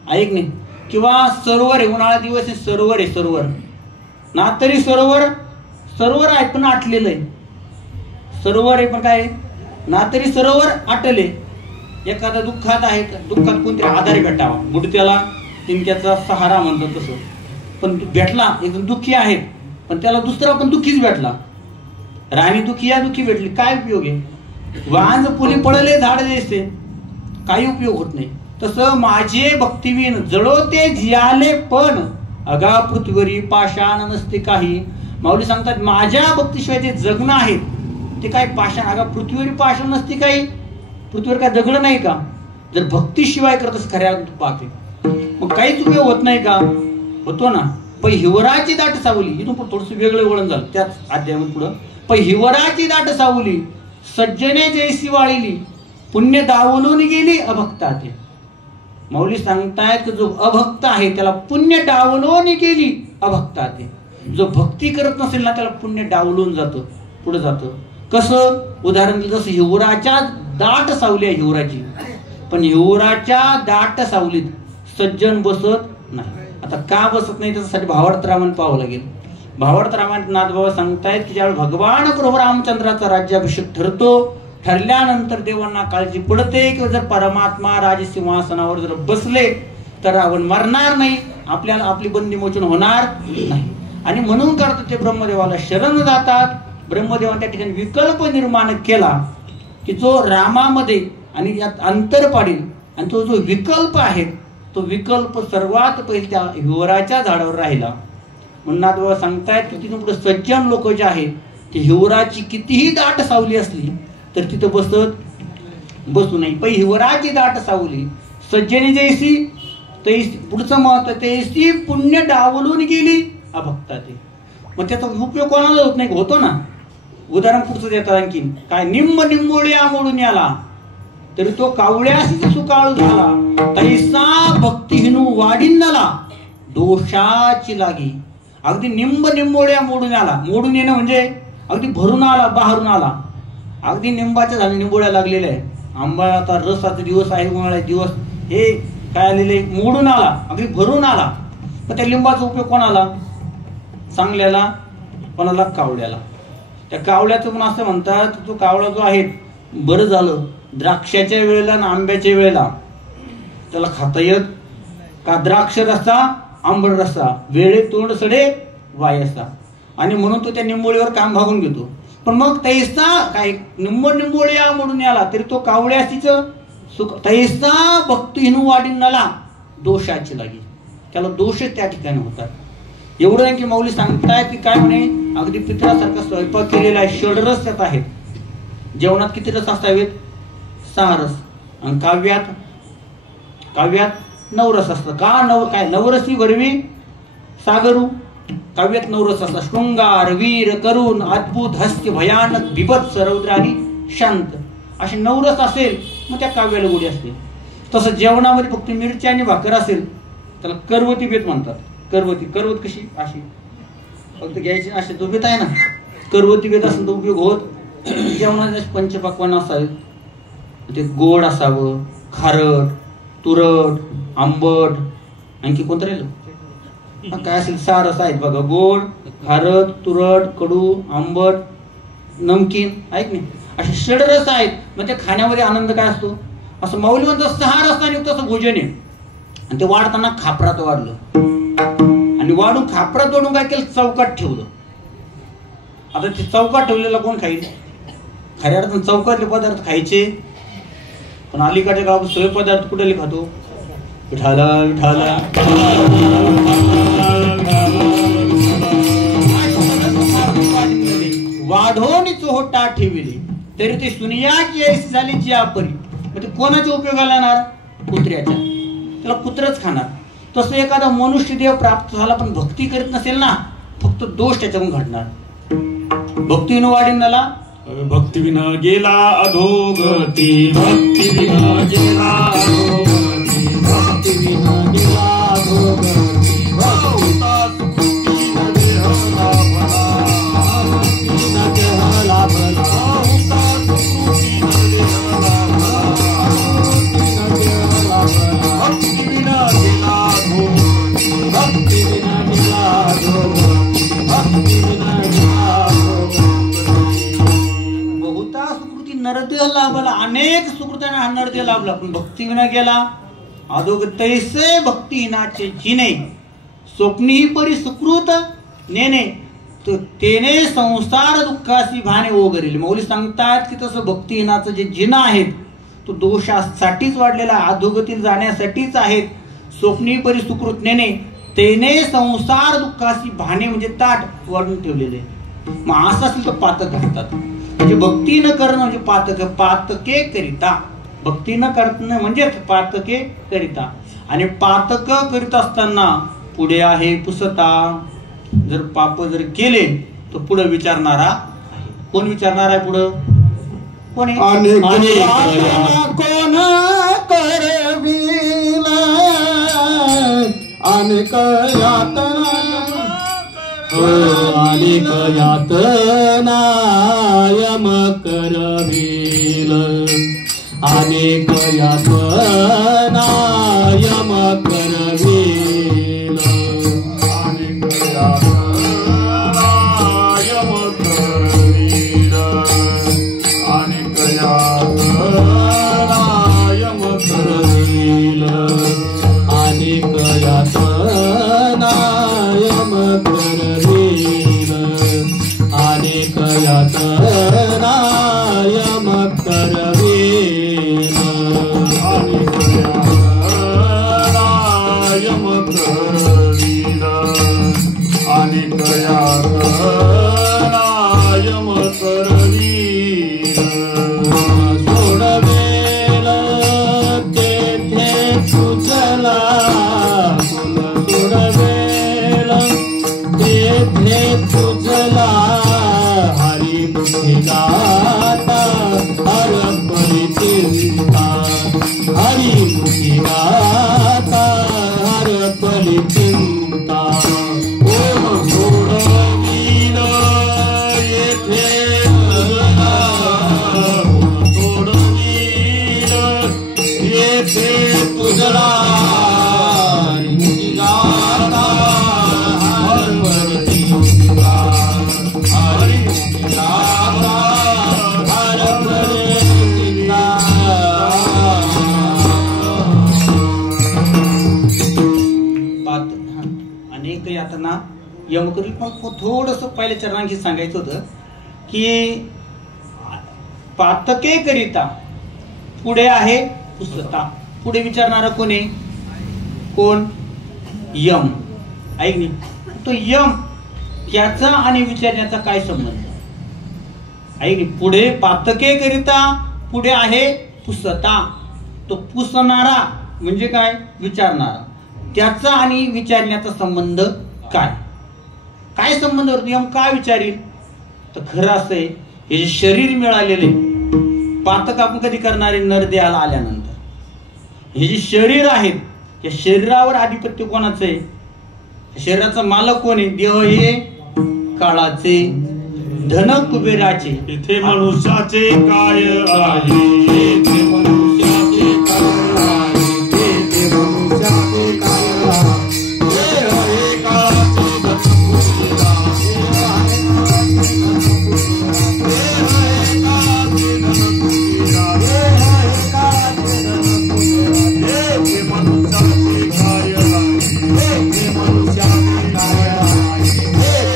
ऐक नाही. किंवा सरोवर आहे, उन्हाळा दिवस आहे, सरोवर आहे, सरोवर ना तरी सरोवर आहे पण आटलेलं आहे. सरोवर आहे पण काय ना तरी सरोवर आटले. एखादा दुःखात आहे, दुःखात कोणतरी आधार भेटावा, बुडत्याला तिनक्याचा सहारा म्हणतात तसं. पण भेटला एकदम दुःखी आहे पण त्याला दुसरा पण दुःखीच भेटला. राणी दुःखी या दुःखी भेटली काय उपयोग आहे. वांज पुली पडले झाड दिसते काही उपयोग होत नाही. तसं माझे भक्तीवीन जळोते जियाले पण अगा पृथ्वीवरी पाषाण नसते काही. माऊली सांगतात माझ्या भक्तीशिवाय जे जगणं आहे ते काय पाषाण. अगा पृथ्वीवरी पाषाण नसते काही. पृथ्वीवर काय दगड नाही का. जर भक्तीशिवाय करतस खऱ्या पाहते मग काहीच उपयोग होत नाही का. होतो ना. पण हिवराची दाट सावली इथून थोडस वेगळं वळण झालं त्याच अध्यायामध्ये पुढं. पण हिवराची दाट सावली सज्जने जैसी वाळिली पुण्य डावलून गेली अभक्तात. माऊली सांगतायत की जो अभक्त आहे त्याला पुण्य डावलून गेली अभक्तात. जो भक्ती करत नसेल ना त्याला पुण्य डावलून जातं, पुढे जातं. कसं उदाहरण दिलं जसं हिवराच्या दाट सावली आहे हिवराची, पण हिवराच्या दाट सावलीत सज्जन बसत नाही. आता का बसत नाही त्याच्यासाठी भावार्थ रामायण पाहावं लागेल. भावार्थ रामायण नाथबाबा सांगतायत की ज्यावेळी भगवान प्रभू रामचंद्राचा राज्याभिषेक ठरल्यानंतर देवांना काळजी पडते की जर परमात्मा राजसिंहासनावर जर बसले तर रावण मरणार नाही, आपल्याला आपली बंदी मोचन होणार नाही. आणि म्हणून करतात ते ब्रह्मदेवाला शरण जातात. ब्रह्मदेवाने त्या ठिकाणी विकल्प निर्माण केला की जो रामामध्ये आणि यात अंतर पाडील. आणि तो जो विकल्प आहे तो विकल्प सर्वात पहिले त्या हिवराच्या झाडावर राहिला. म्हणून बाबा सांगतायत की तिथून पुढे सज्जन लोक जे आहेत ते हिवराची कितीही दाट सावली असली तर तिथं बसू नाही. पण हिवराची दाट सावली सज्जनी जैसी तैसी, पुढचं महत्व तैसी पुण्य डावलून गेली अभक्ता ते. मग त्याचा उपयोग कोणाला होत नाही, होतो ना. उदाहरण पुढचं देतात आणखीन काय, निंब निंबोळ्या मोडून आला तरी तो कावळ्याशी सुकाळू झाला, तैसा भक्तिहीनू वाढिन्नला दोषाची लागी. अगदी निंब निंबोळ्या मोडून आला. मोडून येणं म्हणजे अगदी भरून आला, बाहेरून आला. अगदी निंबाच्या झाले निंबोळ्या लागलेल्या आहे. आंबा आता रसाचे दिवस आहे, उन्हाळ्याचे दिवस, हे काय आलेले मोडून आला, अगदी भरून आला. पण त्या लिंबाचा उपयोग कोणाला, चांगल्याला, कोणाला, कावळ्याला. त्या कावळ्याचं पण असं म्हणतात, तो कावळा जो आहे बरं झालं द्राक्षाच्या वेळेला आणि आंब्याच्या वेळेला त्याला खाता येत का, द्राक्ष रस्ता आंबट रस्ता वेळे तोंड सडे वायसा, आणि म्हणून तो त्या निंबोळीवर काम भागून घेतो. पण मग तैसा काय निंबोळ्या म्हणून आला तरी तो कावळ्याशीच सुख, तैसा भक्तिहीनू वाढिन्नला दोषाची लागी. त्याला दोष त्या ठिकाणी होतात. एवढं आहे की माऊली सांगताय की काय म्हणे, अगदी पितळासारखा स्वयंपाक केलेला आहे, षडरस त्यात आहेत. जेवणात किती रस असावेत, 6 रस. आणि काव्यात 9 रस असतात. का काय नवरसी भरवी सागरू, काव्यात 9 रस असतात. शृंगार, वीर, करुण, अद्भुत, हास्य, भयानक, बिभत्स, रौद्र आणि शांत, असे 9 रस असेल मग त्या काव्याला गोडी असते. तसं जेवणामध्ये फक्त मिरची आणि भाकर असेल त्याला करवती बेत म्हणतात. करवत कशी, अशी फक्त घ्यायची, असे तो बेत आहे ना, करवती बेत असेल तर उपयोग होत. जेवणाचे पंचपक्वान असावेत, ते गोड असावं, खारट, तुरट, आंबट, आणखी कोणतं राहिलं काय असेल, 6 रस आहेत बघा, गोड, खारट, तुरट, कडू, आंबट, नमकीन, ऐक नाही, असे षडरस आहेत. मग त्या खाण्यामध्ये आनंद काय असतो, असं माऊली म्हणतो 6 रसाने युक्त असं भोजन आहे. आणि ते वाढताना खापरात वाढलं, आणि वाढून खापरात वाढून काय केलं, चौकात ठेवलं. आता ते चौकात ठेवलेला कोण खाईल, खऱ्या अर्थानं चौकातले पदार्थ खायचे. पण अलीकडच्या गावात सगळे पदार्थ कुठले खातो, विठाला विठाला, वाढवून चोहोटा ठेविले तरी ते सुनियाची ऐसी झाली जी आपरी. मग ते कोणाच्या उपयोगाला येणार, कुत्र्याच्या. त्याला कुत्रच खाणार. तसं एखादा मनुष्य देव प्राप्त झाला पण भक्ती करीत नसेल ना, फक्त दोष त्याच्याकडून घडणार. भक्तीनं वाढिन्नला, भक्तिविना गेला अधोगती, भक्तिविना गेला अधोगती, भक्तिविना गेला अधोगती, बहुतात कृतीन देहला भला, कृतीन देहला भला, बहुतात कृतीन देहला भला, कृतीन देहला भला. भक्तिविना गेला अधोगती, भक्तिविना गेला अधोगती, भक्तिविना गेला अधोगती. नरदेह लाभला, अनेक सुकृताने हा नरदेह लाभला, पण भक्ती विना गेला अधोगती. तैसे भक्तिहीनाचे जिने स्वप्नीही परी सुकृत नेने, तेने संसार दुःखासी भाने ओगरेल. मौली सांगतात की तसं भक्तिहीनाचं जे जिना आहेत तो दोषासाठीच वाढलेला, अधोगतीत जाण्यासाठीच आहेत. स्वप्नीही परी सुकृत नेने, तेने संसार दुःखासी भाने म्हणजे ताट वाढून ठेवलेले. मग असं असेल तर पातक घालतात. म्हणजे भक्ती न करणं म्हणजे पातके करिता, भक्ती न करणं म्हणजे पातके करिता. आणि पातक करीत असताना पुढे आहे पुसता. जर पाप जर केले तर पुढे विचारणारा आहे. कोण विचारणार आहे पुढं, कोण आहे, कोण करविल अनेक यातना, अनेक यातना यम करविल, अनेक यातना यम करविल, अनेक यातना यम करविल, अनेक यातना यम करविल, अनेक यातना यम करविल, अनेक यातना यम करविल, अनेक आणि कयातला यम करवीर सोडवेल तेथे तुझला कुल सोडवेल तेथे तुझला हरी मुखी गाता हर परी चिंता हरी मुखी गाता हर परी चिंता ओम सोडवील येथे तुझला ओम सोडवील येथे तुझला हरी मुखी गाता हर परी चिंता हरी मुखी गाता हर परी चिंता अनेक यातना यमकरी पण थोडस पहिल्या चरणांशी सांगायचं होतं की पातके करिता पुढे आहे पुसता. पुढे विचारणारा कोण आहे? कोण? यम. ऐक नाही तो यम याचा आणि विचारण्याचा काय संबंध? ऐक नाही पुढे पातके करिता पुढे आहे पुसता. तो पुसणारा म्हणजे काय? विचारणारा. त्याचा आणि विचारण्याचा संबंध काय? काय संबंध होतो? यम काय विचारील? तर खरं असं आहे हे जे शरीर मिळालेले पातक आपण कधी करणारे नरदेहाला आल्यानंतर हे जे शरीर आहेत या शरीरावर आधिपत्य कोणाचं आहे? शरीराचा मालक कोण आहे? देह हे काळाचे धन कुबेराचे. इथे मनुष्याचे काय आहे? इथे मनुष्याचे काय आहे? इथे मनुष्याचे काय आहे? देह हे काळाचे धन कुबेरा. देह हे काळाचे धन कुबेरा. देह हे काळाचे धन कुबेरा. इथे मनुष्याचे काय आहे? इथे मनुष्याचे काय आहे?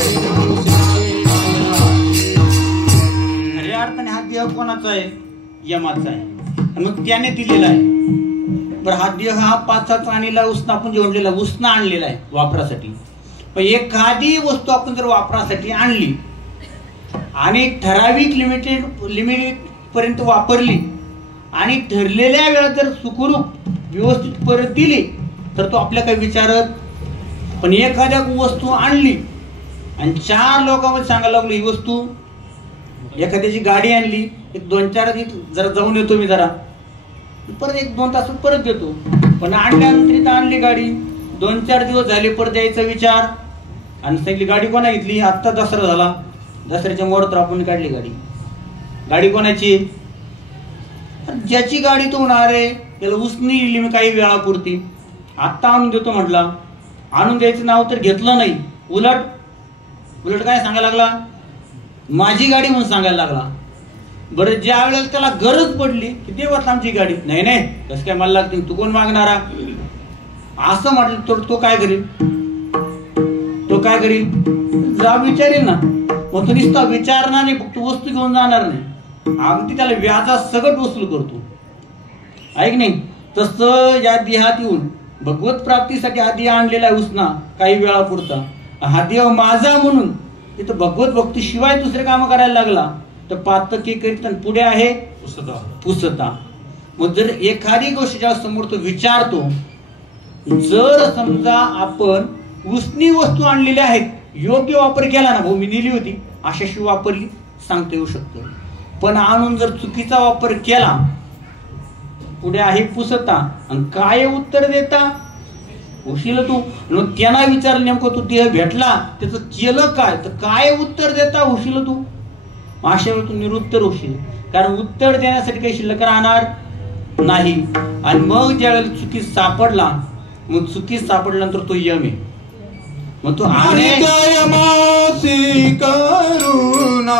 इथे मनुष्याचे काय आहे? खऱ्या अर्थाने हा देह कोणाचा आहे? यमाचा आहे. आणि मग त्याने दिलेला आहे. बरं हा देह हा पाचाचा आणलेला उसना आपण जोडलेला उसना आणलेला आहे वापरासाठी. पण एखादी वस्तू आपण जर वापरासाठी आणली आणि ठराविक लिमिट पर्यंत वापरली आणि ठरलेल्या वेळात जर सुखरूप व्यवस्थित परत दिली तर तो आपल्या काही विचारत. पण एखाद्या वस्तू आणली आणि 4 लोकांमध्ये सांगायला लागलो ही वस्तू, एखाद्याची गाडी आणली, एक 2-4 दिवस जरा जाऊन येतो मी जरा, परत 1-2 तास परत देतो. पण आणल्यानंतर इथं आणली गाडी, 2-4 दिवस झाले परत द्यायचा विचार आणि सांगितली गाडी कोणा घेतली? आत्ता दसरा झाला, दसऱ्याच्या मोहरात आपण काढली गाडी. गाडी कोणाची? ज्याची गाडी तो होणार आहे त्याला उसनी दिली मी काही वेळापुरती, आत्ता आणून देतो म्हटला. आणून द्यायचं नाव तर घेतलं नाही, उलट काय सांगायला लागला? माझी गाडी म्हणून सांगायला लागला. बरं ज्या वेळेला त्याला गरज पडली की देवात आमची गाडी, नाही नाही कसं काय मला लागते, तू कोण मागणारा असं म्हटलं तो काय करील? तो काय करील? जा विचारेल ना. मग तो नुसता विचारणार नाही, फक्त वस्तू घेऊन जाणार नाही, अगदी त्याला व्याजा सगळं वसूल करतो. ऐक नाही तसं या देहात येऊन भगवत प्राप्तीसाठी आधी आणलेला आहे उसना काही वेळापुरता. हा देव माझा म्हणून तिथं भगवत भक्ती शिवाय दुसरे काम करायला लागला तर पातकी करीत पुढे आहे पुसता. मग जर एखादी गोष्ट ज्या समोर तो विचारतो, जर समजा आपण उसनी वस्तू आणलेल्या आहेत, योग्य वापर केला ना, भाऊ मी दिली होती अशाशी वापरली सांगता येऊ शकतो. पण आणून जर चुकीचा वापर केला पुढे आहे पुसता. आणि काय उत्तर देता? उशील तू. त्यांना विचारलं नेमकं तू देह भेटला त्याचं केलं काय, तर काय उत्तर देता उशील तू? अशा वेळी तू निरुत्तर होशील, कारण उत्तर देण्यासाठी काही शिल्लक राहणार नाही. आणि मग ज्या वेळेला चुकीत सापडला, मग चुकीत सापडल्यानंतर तो यम आहे. मग तो यमासी करुणा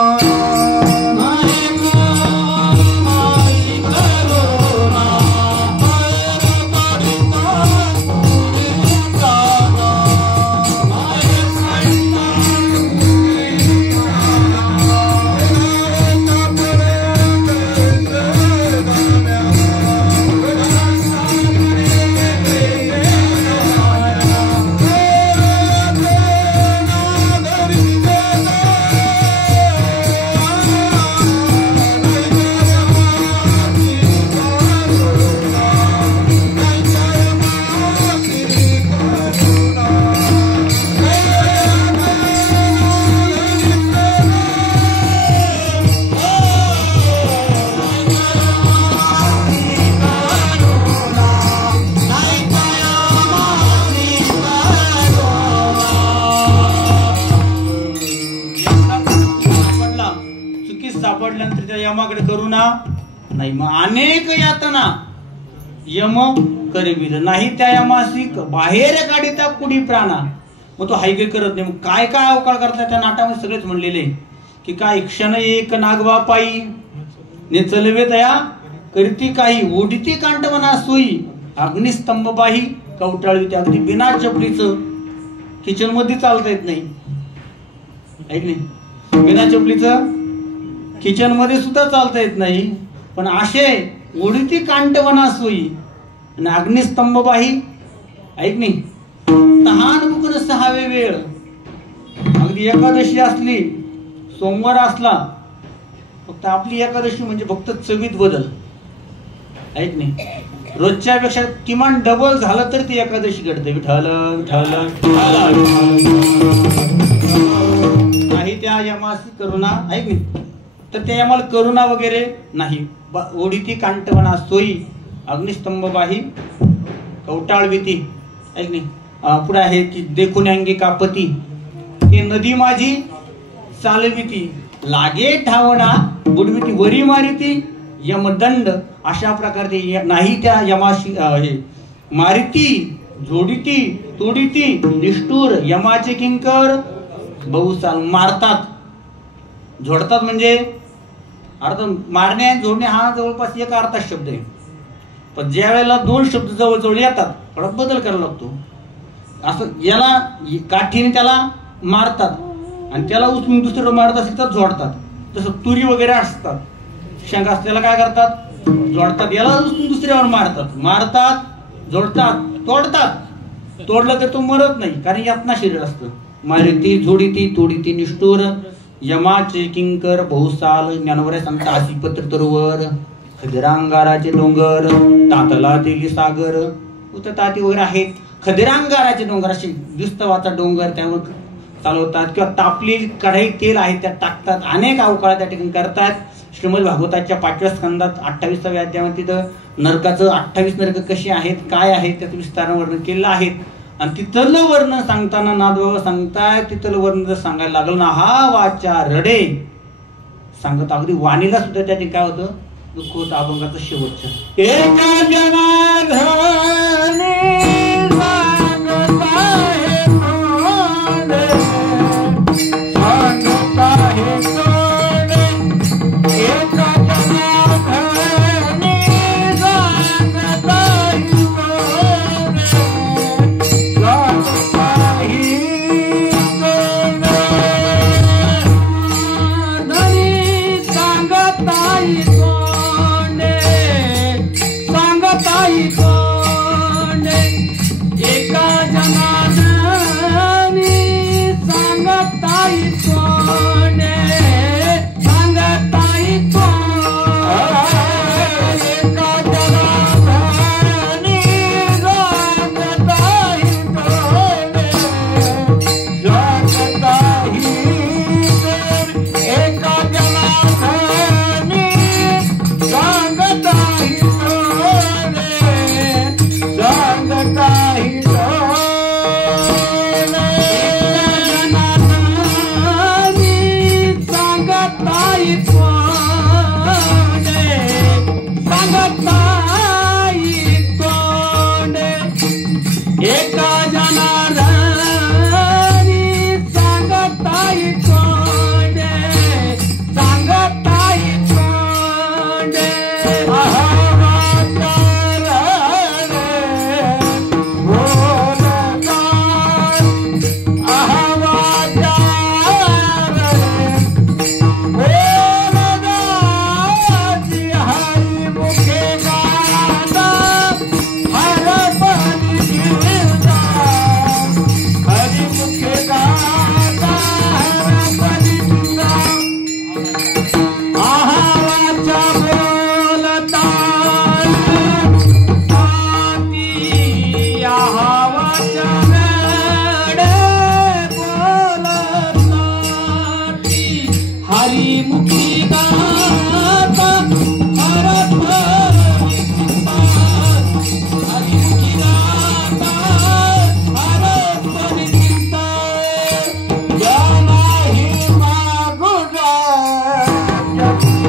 त्या यमाकडे करुणा नाही. मग अनेक यातना यम करविल नाही त्या यमासी बाहेर काढिता कुडी प्राणा. मग तो हायगे करत नाही. मग काय काय अवकाळ करतात त्या नाटामध्ये सगळेच म्हणलेले की काय क्षण एक नागवा पायी ने चलवे तया करती काही ओढिती कांटवना सोयी अग्निस्तंभ बाही कवटाळी. त्या अगदी बिना चपलीचं किचन मध्ये चालता येत नाही. ऐक नाही बिना चपलीचं किचन मध्ये सुद्धा चालता येत नाही. पण असे ओढिती कांटवना सोयी आणि अग्निस्तंभ बाही. ऐक नाही तहान मुकन सहावे वेळ. अगदी एकादशी असली सोमवार असला फक्त आपली एकादशी म्हणजे फक्त चवीत बदल. ऐक नाही रोजच्या पेक्षा किमान डबल झालं तर ती एकादशी घडते. विठ्ठल विठ्ठल नाही त्या यमासी करुणा. ऐक नाही तर त्या यमाला करुणा वगैरे नाही. ओढिती कांटवना सोयी अग्निस्तंभ बाही कवटाळविती. ऐक नाही पुढे आहे की देखून अंगी कापती ते नदी माझी चालविती लागे ठावणा बुडविती वरी मारिती यमदंड. अशा प्रकारचे नाही त्या यमाशी मारिती जोडिती तोडिती निष्ठूर यमाचे किंकर बहुसाल. मारतात झोडतात म्हणजे अर्थ मारणे आणि जोडणे हा जवळपास एक अर्थात शब्द आहे. पण ज्या वेळेला दोन शब्द जवळ जवळ येतात थोडा बदल करावा लागतो. असं याला काठीने त्याला मारतात आणि त्याला उचलून दुसरीकडे मारत असेल तर जोडतात. तसं तुरी वगैरे असतात शेंगा त्याला काय करतात जोडतात. याला उचलून दुसऱ्यावर मारतात. मारतात जोडतात तोडतात. तोडलं तर तो मरत नाही कारण यातना शरीर असतं. मारिती जोडिती तोडिती निष्ठूर यमाचे किंकर बहुसाल. ज्ञानोबा सांगता आसी पत्र तरुवर खदिरांगाराचे डोंगर तातला तेली सागर. उतताती वगैरे आहेत. खदिरांगाराचे डोंगर असे विस्तवाचा डोंगर त्यावर चालवतात किंवा तापली कढाई तेल आहे त्यात टाकतात. अनेक अवकाळ त्या ठिकाणी करतात. श्रीमद भागवताच्या 5व्या स्कंदात 28व्या अध्यायामध्ये तिथं नरकाचं 28 नरक कशी आहेत काय आहेत त्याचं विस्तार वर्णन केलेलं आहे. आणि तिथलं वर्णन सांगताना नाथबाबा सांगताय तिथलं वर्णन जर सांगायला लागलं ना हा वाचा रडे सांगत अगदी वाणीला सुद्धा त्या ठिकाणी काय होतं दुःख होतं. अभंगाचं शेवटचं एका जनार्दनी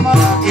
Mama.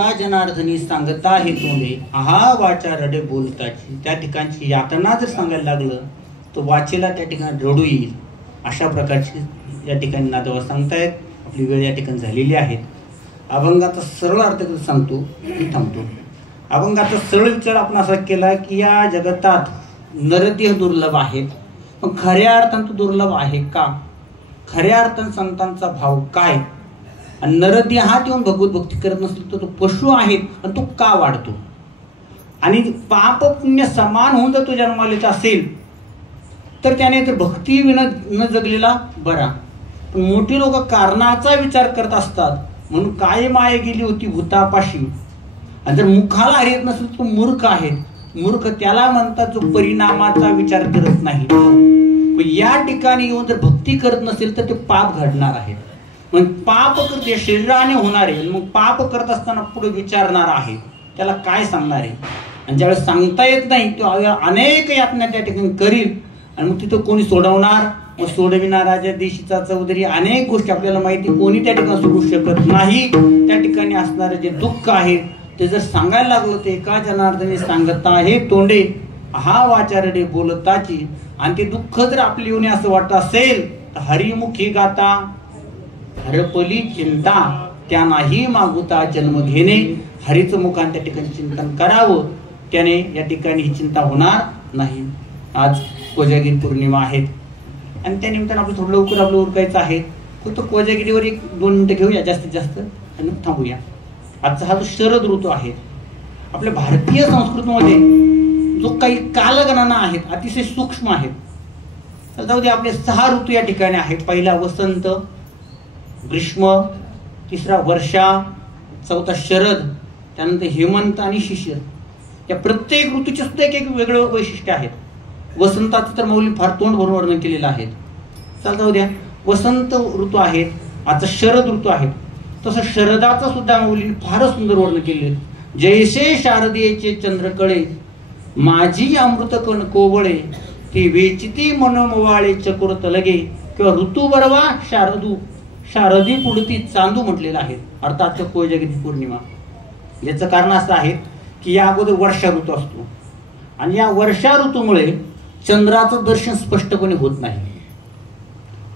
एका जनार्दनी सांगता हे तोंडे आहा वाचा रडे बोलताची. त्या ठिकाणची यातना जर सांगायला लागलं तर वाचेला त्या ठिकाणी रडू येईल. अशा प्रकारची या ठिकाणी नादवा सांगतायत. आपली वेळ या ठिकाणी झालेली आहे. अभंगाचा सरळ अर्थ सांगतो मी थांबतो. अभंगाचा सरळ विचार आपण असा केला की या जगतात नरदेह दुर्लभ आहेत, पण खऱ्या अर्थानं तो दुर्लभ आहे का? खऱ्या अर्थानं संतांचा भाव काय? आणि नरदेहात येऊन भगवत भक्ती करत नसेल तर तो पशु आहे आणि तो का वाढतो? आणि पाप पुण्य समान होऊन जर तो जन्मालेला असेल तर त्याने तर भक्ती विना न जगलेला बरा. पण मोठी लोक कारणाचा विचार करत असतात म्हणून काय माये गेली होती भूतापाशी. आणि जर मुखाला हरित नसेल तो मूर्ख आहे. मूर्ख त्याला म्हणतात जो परिणामाचा विचार करत नाही. पण या ठिकाणी येऊन जर भक्ती करत नसेल तर ते पाप घडणार आहे. मग पाप करते शरीराने होणार आहे. मग पाप करत असताना पुढे विचारणार आहे त्याला काय सांगणार आहे. आणि ज्यावेळेस सांगता येत नाही तो अनेक यातना त्या ठिकाणी करील. आणि मग तिथं कोणी सोडवणार? मग सोडविणार राजा देशीचा चौधरी. अनेक गोष्टी आपल्याला माहिती कोणी त्या ठिकाणी सोडवू शकत नाही. त्या ठिकाणी असणारे जे दुःख आहे ते जर सांगायला लागलं ते एका जनार्दनी सांगता हे तोंडे हा वाचारडे बोलताची. आणि ते दुःख जर आपली येऊन असं वाटत असेल तर हरिमुखी गाता हरपली चिंता त्या नाही मागुता जन्म घेणे. हरीचं मुखान त्या ठिकाणी चिंतन करावं. त्याने या ठिकाणी ही चिंता होणार नाही. आज कोजागिरी पौर्णिमा आहेत आणि त्या निमित्तानं आपलं थोडं लवकर आपलं उरकायचं आहे. फक्त कोजागिरीवर 1-2 मिनिटं घेऊया जास्तीत जास्त आणि थांबूया. आजचा हा जो शरद ऋतू आहे आपल्या भारतीय संस्कृतीमध्ये जो काही कालगणना आहेत अतिशय सूक्ष्म आहेत. तर जाऊ दे आपले 6 ऋतू या ठिकाणी आहेत. पहिला वसंत, ग्रीष्म, तिसरा वर्षा, चौथा शरद, त्यानंतर हेमंत आणि शिशिर. या प्रत्येक ऋतूचे सुद्धा एक वेगळं वैशिष्ट्य आहेत. वसंताचं तर मौली फार तोंड भरून वर्णन केलेलं आहे. चला जाऊ द्या. वसंत ऋतू आहेत, आता शरद ऋतू आहेत. तसं शरदाचं सुद्धा मौली फारच सुंदर वर्णन केले. जैसे शारदेचे चंद्रकळे माझी अमृत कण कोवळे ती वेचिती मनोमवाळे चकोर तलगे. किंवा ऋतू बरवा शारदी पुढती चांदू म्हटलेलं आहे. अर्थात कोजागिरी पौर्णिमा. याचं कारण असं आहे की या अगोदर वर्षा ऋतू असतो आणि या वर्षा ऋतूमुळे चंद्राचं दर्शन स्पष्टपणे होत नाही.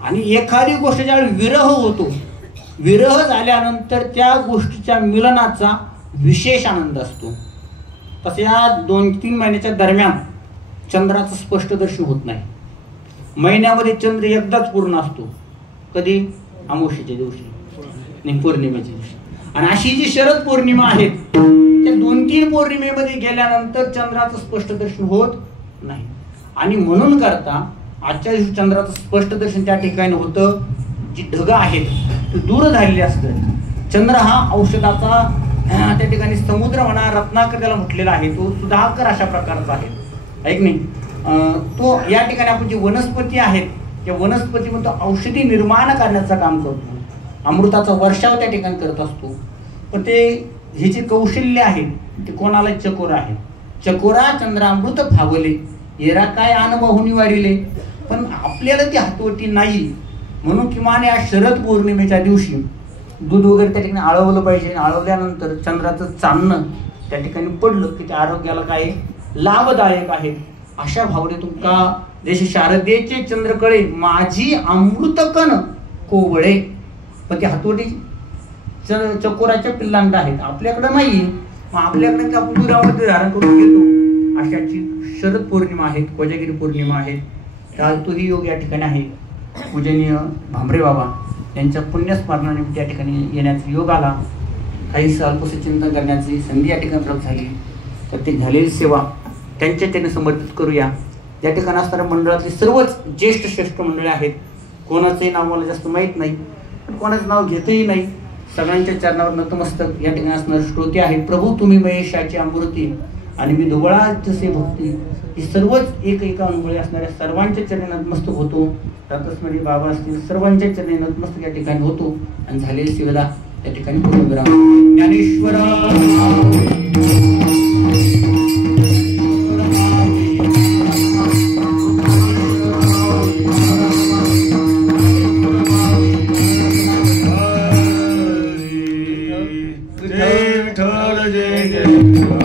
आणि एखादी गोष्ट ज्यावेळी विरह होतो, विरह झाल्यानंतर त्या गोष्टीच्या मिलनाचा विशेष आनंद असतो. तसं या 2-3 महिन्याच्या दरम्यान चंद्राचं स्पष्ट दर्शन होत नाही. महिन्यामध्ये चंद्र एकदाच पूर्ण असतो. कधी? अमावस्येच्या दिवशी आणि पौर्णिमेच्या दिवशी. आणि अशी जी शरद पौर्णिमा आहे त्या 2-3 पौर्णिमेमध्ये गेल्यानंतर चंद्राचं स्पष्ट दर्शन होत नाही. आणि म्हणून करता आजच्या दिवशी चंद्राचं स्पष्ट दर्शन त्या ठिकाणी होतं. जी ढग आहेत ती दूर झालेली असतं. चंद्र हा औषधाचा त्या ठिकाणी समुद्र म्हणा, रत्नाकर त्याला म्हटलेला आहे. तो सुधाकर अशा प्रकारचा आहे. ऐक नाही तो या ठिकाणी आपण जी वनस्पती आहेत त्या वनस्पती म्हणतो औषधी निर्माण करण्याचं काम करतो. अमृताचा वर्षाव त्या ठिकाणी करत असतो. पण ते हे जे कौशल्य आहे ते कोणाला? चकोरा आहे. चकोरा चंद्रामृत फावले येरा काय अनुभवून वाढिले. पण आपल्याला ती हातवटी नाही. म्हणून किमान या शरद पौर्णिमेच्या दिवशी दूध वगैरे त्या ठिकाणी आळवलं पाहिजे. आळवल्यानंतर चंद्राचं चांदणं त्या ठिकाणी पडलं की त्या आरोग्याला काय लाभदायक आहे. अशा भावने तुमका जसे शारदेचे चंद्रकळे माझी अमृतकण कोवळे. पण ती हातवटी चकोराच्या पिल्लांकडे आहेत, आपल्याकडे नाही. मग आपल्याकडे आपण दुरामध्ये धारण करून घेतो. अशाची शरद पौर्णिमा आहेत, कोजागिरी पौर्णिमा आहेत. तोही योग या ठिकाणी आहे. पूजनीय भांबरे बाबा यांच्या पुण्यस्मरणाने त्या ठिकाणी येण्याचा योग आला. काही अल्पसे चिंतन करण्याची संधी या ठिकाणी प्राप्त झाली. तर ती झालेली सेवा त्यांच्या त्याने समर्पित करूया. या ठिकाणी असणाऱ्या मंडळातले सर्वच ज्येष्ठ श्रेष्ठ मंडळी आहेत. कोणाचंही नाव मला जास्त माहीत नाही, पण कोणाचं नाव घेतही नाही. सगळ्यांच्या चरणावर नतमस्तक या ठिकाणी असणारे श्रोते आहेत. प्रभू तुम्ही महेशाची अमृती आणि मी दुबळा जसे भक्ती ही सर्वच एक अनुबळी असणाऱ्या सर्वांच्या चरणी नतमस्तक होतो. रत्नस्मरी बाबा असतील सर्वांच्या चरणी नतमस्तक या ठिकाणी होतो. आणि झालेली सेवेला त्या ठिकाणी पूर्णविराम. ज्ञानेश्वरा विठ्ठल जय जय